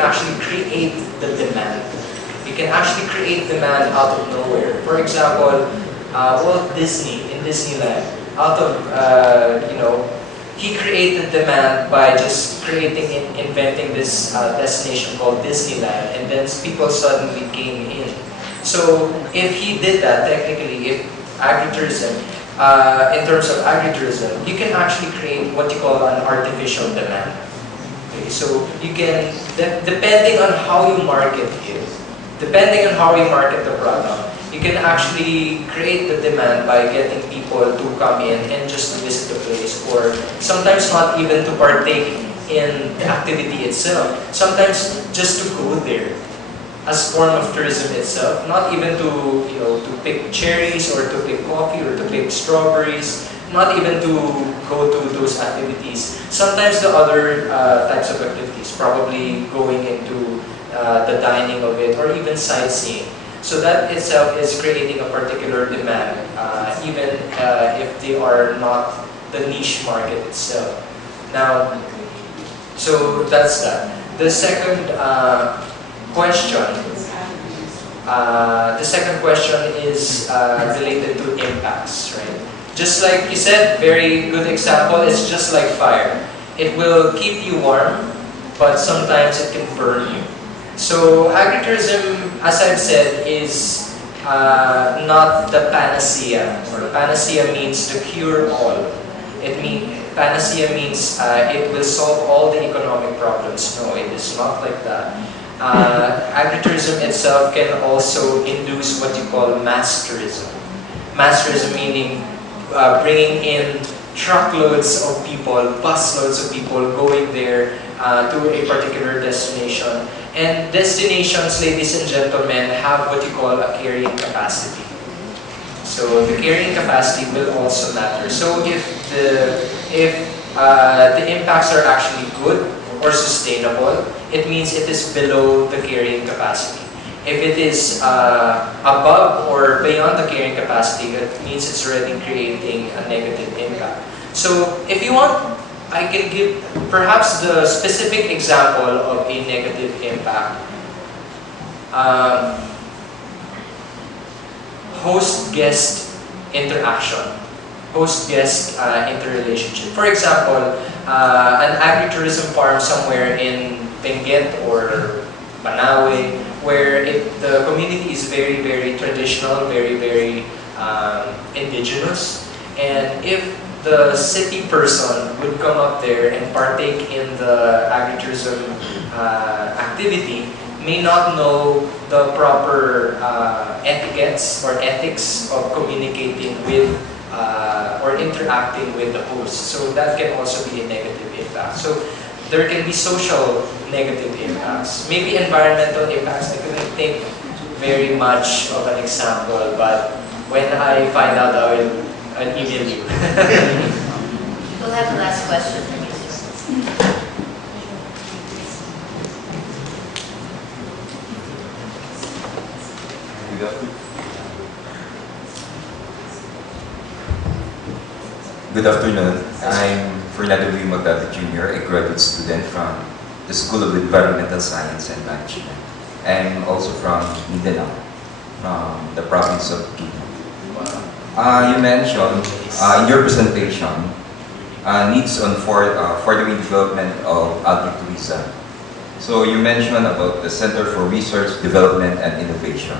actually create the demand. You can actually create demand out of nowhere. For example, Walt Disney in Disneyland, out of he created demand by just inventing this destination called Disneyland, and then people suddenly came in. So if he did that, technically, if agritourism, in terms of agritourism, you can actually create what you call an artificial demand. Okay, so you can, depending on how you market it, depending on how you market the product, you can actually create the demand by getting people to come in and just visit the place, or sometimes not even to partake in the activity itself. Sometimes just to go there as form of tourism itself, not even to to pick cherries or to pick coffee or to pick strawberries, not even to go to those activities. Sometimes the other types of activities, probably going into the dining of it or even sightseeing. So that itself is creating a particular demand, even if they are not the niche market itself. Now, so that's that. The second question. The second question is related to impacts, right? Just like you said, very good example, it's just like fire. It will keep you warm, but sometimes it can burn you. So agritourism, as I've said, is not the panacea. Or panacea means to cure all. Panacea means it will solve all the economic problems. No, it is not like that. Agritourism itself can also induce what you call mass tourism. Mass tourism meaning bringing in truckloads of people, busloads of people going there to a particular destination. And destinations, ladies and gentlemen, have what you call a carrying capacity. So the carrying capacity will also matter. So if the impacts are actually good or sustainable, it means it is below the carrying capacity. If it is above or beyond the carrying capacity, it means it's already creating a negative impact. So if you want, I can give perhaps the specific example of a negative impact. Host-guest interaction, host-guest interrelationship. For example, an agritourism farm somewhere in Benguet or Manawe, where the community is very, very traditional, very, very indigenous. And if the city person would come up there and partake in the agritourism activity, may not know the proper etiquettes or ethics of communicating with or interacting with the host. So that can also be a negative impact. So there can be social negative impacts. Maybe environmental impacts, I couldn't think very much of an example, but when I find out, I'll email you. We'll have the last question from you, sir. Good afternoon. I'm Fernando Magdalena Jr., a graduate student from the School of Environmental Science and Management. I'm also from Mindanao, from the province of Quito. You mentioned in your presentation needs on furthering development of agritourism. So you mentioned about the Center for Research, Development and Innovation.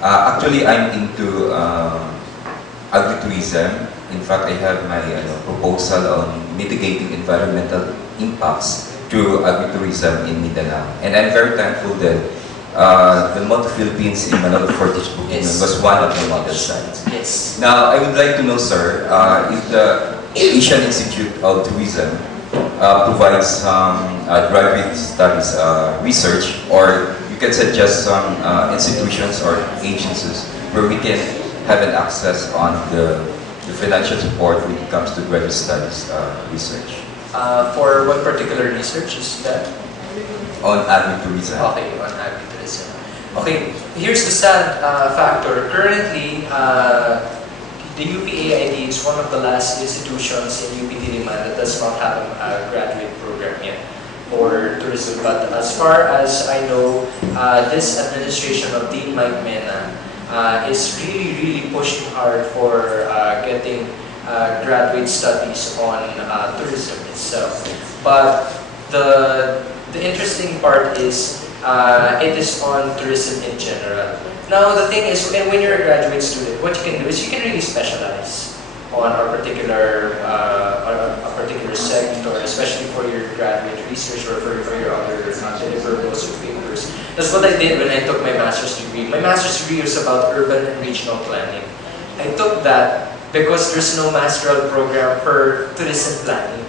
Actually, I'm into agritourism. In fact, I have my proposal on mitigating environmental impacts through agritourism in Mindanao. And I'm very thankful that the Motto Philippines in Manalo Fortis Bukidnon was one of the model sites. Yes. Now, I would like to know, sir, if the Asian Institute of Tourism provides some graduate studies research, or you can suggest some institutions or agencies where we can have an access on the financial support when it comes to graduate studies research. For what particular research is that? On agritourism. Okay, on agritourism. Okay, here's the sad factor. Currently, the UPAID is one of the last institutions in UP Diliman that does not have a graduate program yet for tourism. But as far as I know, this administration of Dean Mike Mena is really pushing hard for getting graduate studies on tourism itself. But the interesting part is it is on tourism in general. Now the thing is, when you're a graduate student, what you can do is you can really specialize on a particular segment, or especially for your graduate research or for your other deliverables or papers. That's what I did when I took my master's degree. My master's degree was about urban and regional planning. I took that because there's no masteral program for tourism planning.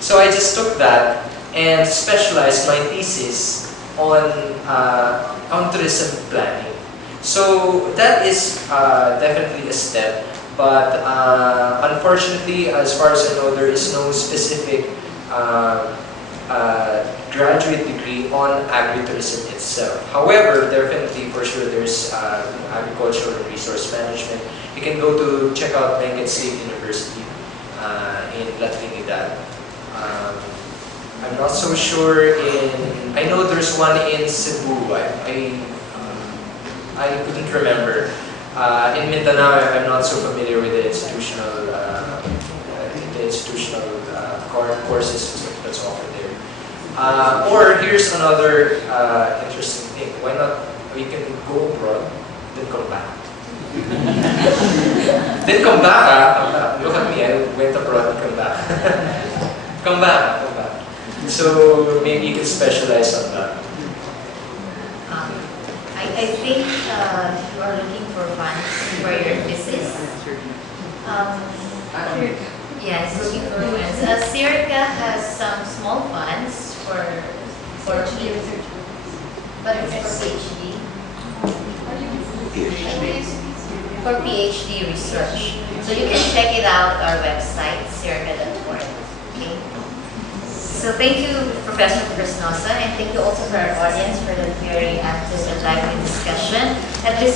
So I just took that and specialized my thesis on tourism planning. So that is definitely a step, but unfortunately, as far as I know, there is no specific graduate degree on agritourism itself. However, definitely for sure there's agricultural and resource management. You can go to check out Benguet State University in La Trinidad. I'm not so sure I know there's one in Cebu. I couldn't remember. In Mindanao, I'm not so familiar with the institutional courses that's offered there. Or here's another interesting thing. Why not? We can go abroad, then come back. Then come back. Look at me. I went abroad and come back. Come back. So maybe you can specialize on that. I think you are looking for funds for your thesis. Yes, looking for funds. SEARCA has some small funds for research, but it's for PhD. For PhD research. So you can check it out our website, SEARCA.org. Okay. So thank you, Professor Fresnoza, and thank you also to our audience for the very active and lively discussion. At this